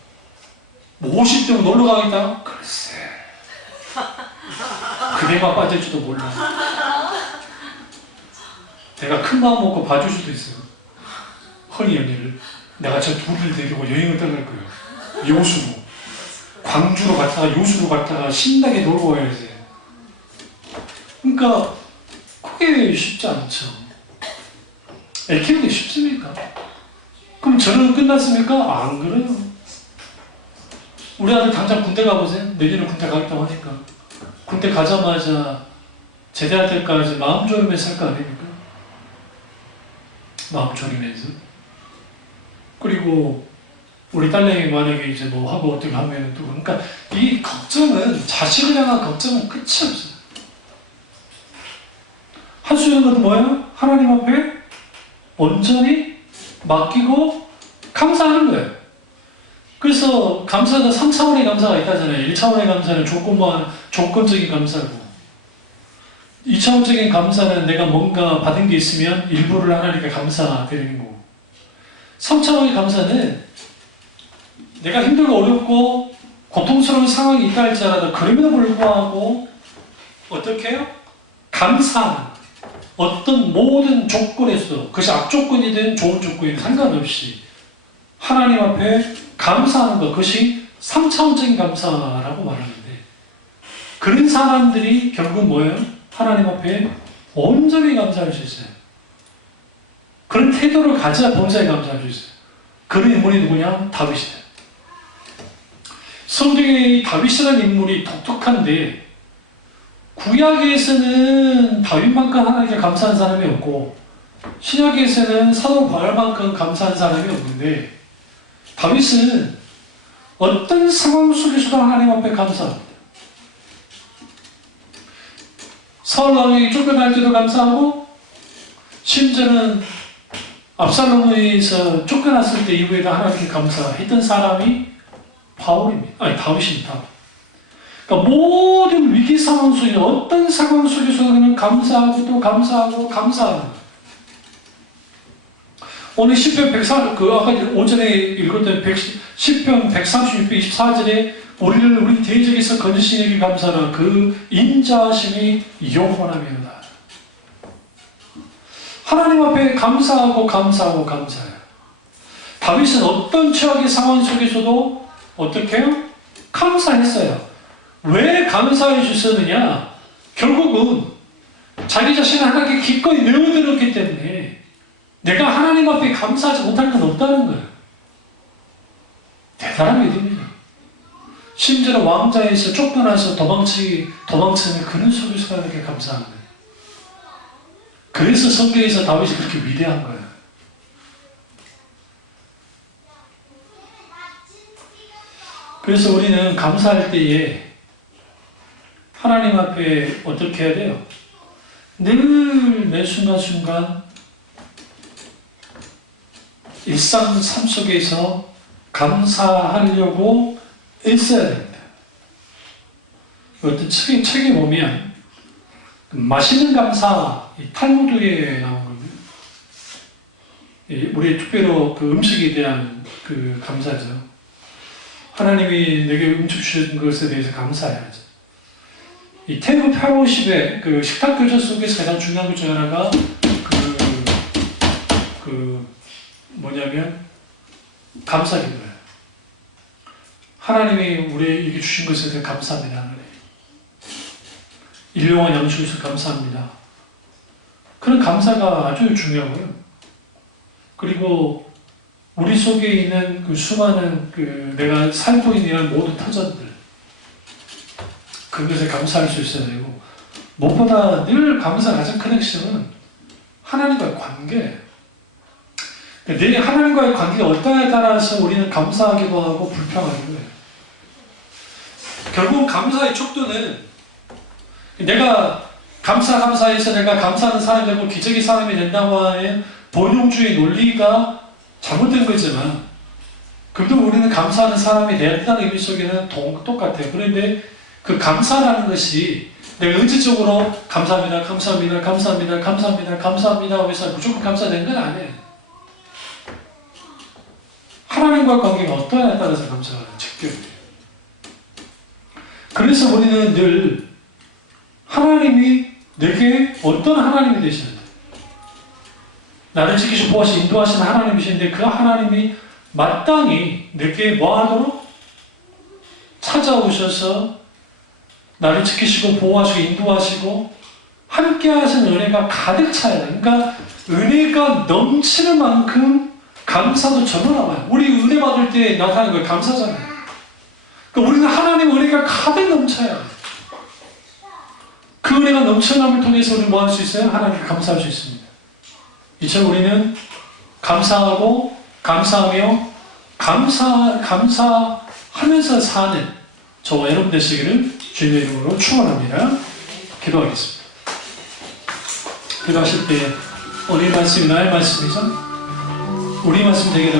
뭐 50대면 놀러 가겠다? 글쎄. 그대가 빠질지도 몰라. 내가 큰 마음 먹고 봐줄 수도 있어요. 허니 언니를. 내가 저 둘을 데리고 여행을 떠날 거예요. 여수로. 광주로 갔다가 여수로 갔다가 신나게 놀고 와야지. 그러니까 그게 쉽지 않죠. 애 키우기 쉽습니까? 그럼 저는 끝났습니까? 안 그래요. 우리 아들 당장 군대 가보세요. 내년에 군대 가겠다고 하니까. 군대 가자마자 제대할 때까지 마음 졸이면서 살 거 아닙니까? 마음 졸이면서. 그리고 우리 딸내미 만약에 이제 뭐 하고 어떻게 하면 또 그러니까 이 걱정은 자식을 향한 걱정은 끝이 없어요. 할 수 있는 것도 뭐예요? 하나님 앞에 온전히 맡기고 감사하는 거예요. 그래서 감사가 3차원의 감사가 있다잖아요. 1차원의 감사는 조건적인 감사고 2차원적인 감사는 내가 뭔가 받은 게 있으면 일부를 하나님께 감사드리는 거고 3차원의 감사는 내가 힘들고 어렵고 고통스러운 상황이 있다 할지라도 그럼에도 불구하고 어떻게 해요? 감사하는 어떤 모든 조건에서 그것이 악조건이든 좋은 조건이든 상관없이 하나님 앞에 감사하는 것 그것이 3차원적인 감사라고 말하는데 그런 사람들이 결국 뭐예요? 하나님 앞에 온전히 감사할 수 있어요. 그런 태도를 가져야 범사에 감사할 수 있어요. 그런 인물이 누구냐? 다윗이다. 성경의 다윗이라는 인물이 독특한데 구약에서는 다윗만큼 하나님께 감사한 사람이 없고 신약에서는 사도 바울만큼 감사한 사람이 없는데 다윗은 어떤 상황 속에서도 하나님 앞에 감사합니다. 사울 왕이 쫓겨날 때도 감사하고 심지어는 압살롬에서 쫓겨났을 때 이후에도 하나님께 감사했던 사람이 다윗입니다. 그러니까 모든 위기 상황 속에 어떤 상황 속에서도 그냥 감사하고 또 감사하고 감사하는 거예요. 오늘 10편 140, 아까 오전에 읽었던 10편 136편 24절에 우리 대적에서 건지신 에게 감사하라 그 인자하심이 영원하며다. 하나님 앞에 감사하고 감사하고 감사해요. 다윗은 어떤 최악의 상황 속에서도 어떻게 해요? 감사했어요. 왜 감사해 주셨느냐? 결국은 자기 자신을 하나님께 기꺼이 내어드렸기 때문에 내가 하나님 앞에 감사하지 못할 건 없다는 거예요. 대단한 믿음이죠. 심지어 왕자에서 쫓겨나서 도망치는 그런 속에서 하나님께 감사하는 거예요. 그래서 성경에서 다윗이 그렇게 위대한 거예요. 그래서 우리는 감사할 때에 하나님 앞에 어떻게 해야 돼요? 늘 매 순간순간 일상 삶 속에서 감사하려고 애써야 됩니다. 어떤 책에 보면 맛있는 감사, 탈무드에 나온 겁니다. 우리 특별히 그 음식에 대한 그 감사죠. 하나님이 내게 음식 주신 것에 대해서 감사해야죠. 이 테브 페로십의 그 식탁 교제 속에서 가장 중요한 것 중 하나가 뭐냐면 감사기도예요. 하나님이 우리에게 주신 것에 대해 감사합니다. 일용할 양식을 위해서 감사합니다. 그런 감사가 아주 중요하고요. 그리고 우리 속에 있는 그 수많은 내가 살고 있는 이런 모든 터전들 그것에 감사할 수 있어야 되고 무엇보다 늘 감사 가장 큰 핵심은 하나님과의 관계. 내 하나님과의 관계가 어떠냐에 따라서 우리는 감사하기도 하고 불평하기도 해요. 결국 감사의 척도는 내가 감사해서 내가 감사하는 사람이 되고 기적의 사람이 된다고 하는 본용주의 논리가 잘못된 거지만 그래도 우리는 감사하는 사람이 된다는 의미 속에는 똑같아요. 그런데 그 감사라는 것이 내가 의지적으로 감사합니다, 감사합니다, 감사합니다, 감사합니다, 감사합니다 하면서 무조건 감사된 건 아니에요. 하나님과의 관계가 어떠냐에 따라서 감사가 직결돼요. 그래서 우리는 늘 하나님이 내게 어떤 하나님이 되시는지 나를 지키시고 보호하시고 인도하시는 하나님이신데 그 하나님이 마땅히 내게 뭐하도록 찾아오셔서 나를 지키시고 보호하시고 인도하시고 함께 하시는 은혜가 가득 차야 돼요. 그러니까 은혜가 넘치는 만큼 감사도 절로 나와요. 우리 은혜 받을 때 나타나는 거예요. 감사잖아요. 그러니까 우리는 하나님 은혜가 가득 넘쳐야 돼요. 그 은혜가 넘쳐남을 통해서 우리는 뭐 할 수 있어요? 하나님께 감사할 수 있습니다. 이처럼 우리는 감사하고 감사하며 감사하면서 사는 저와 여러분 되시기를 주님의 이름으로 축원합니다. 기도하겠습니다. 기도하실 때 오늘 말씀이 나의 말씀이죠? 우리 말씀 되게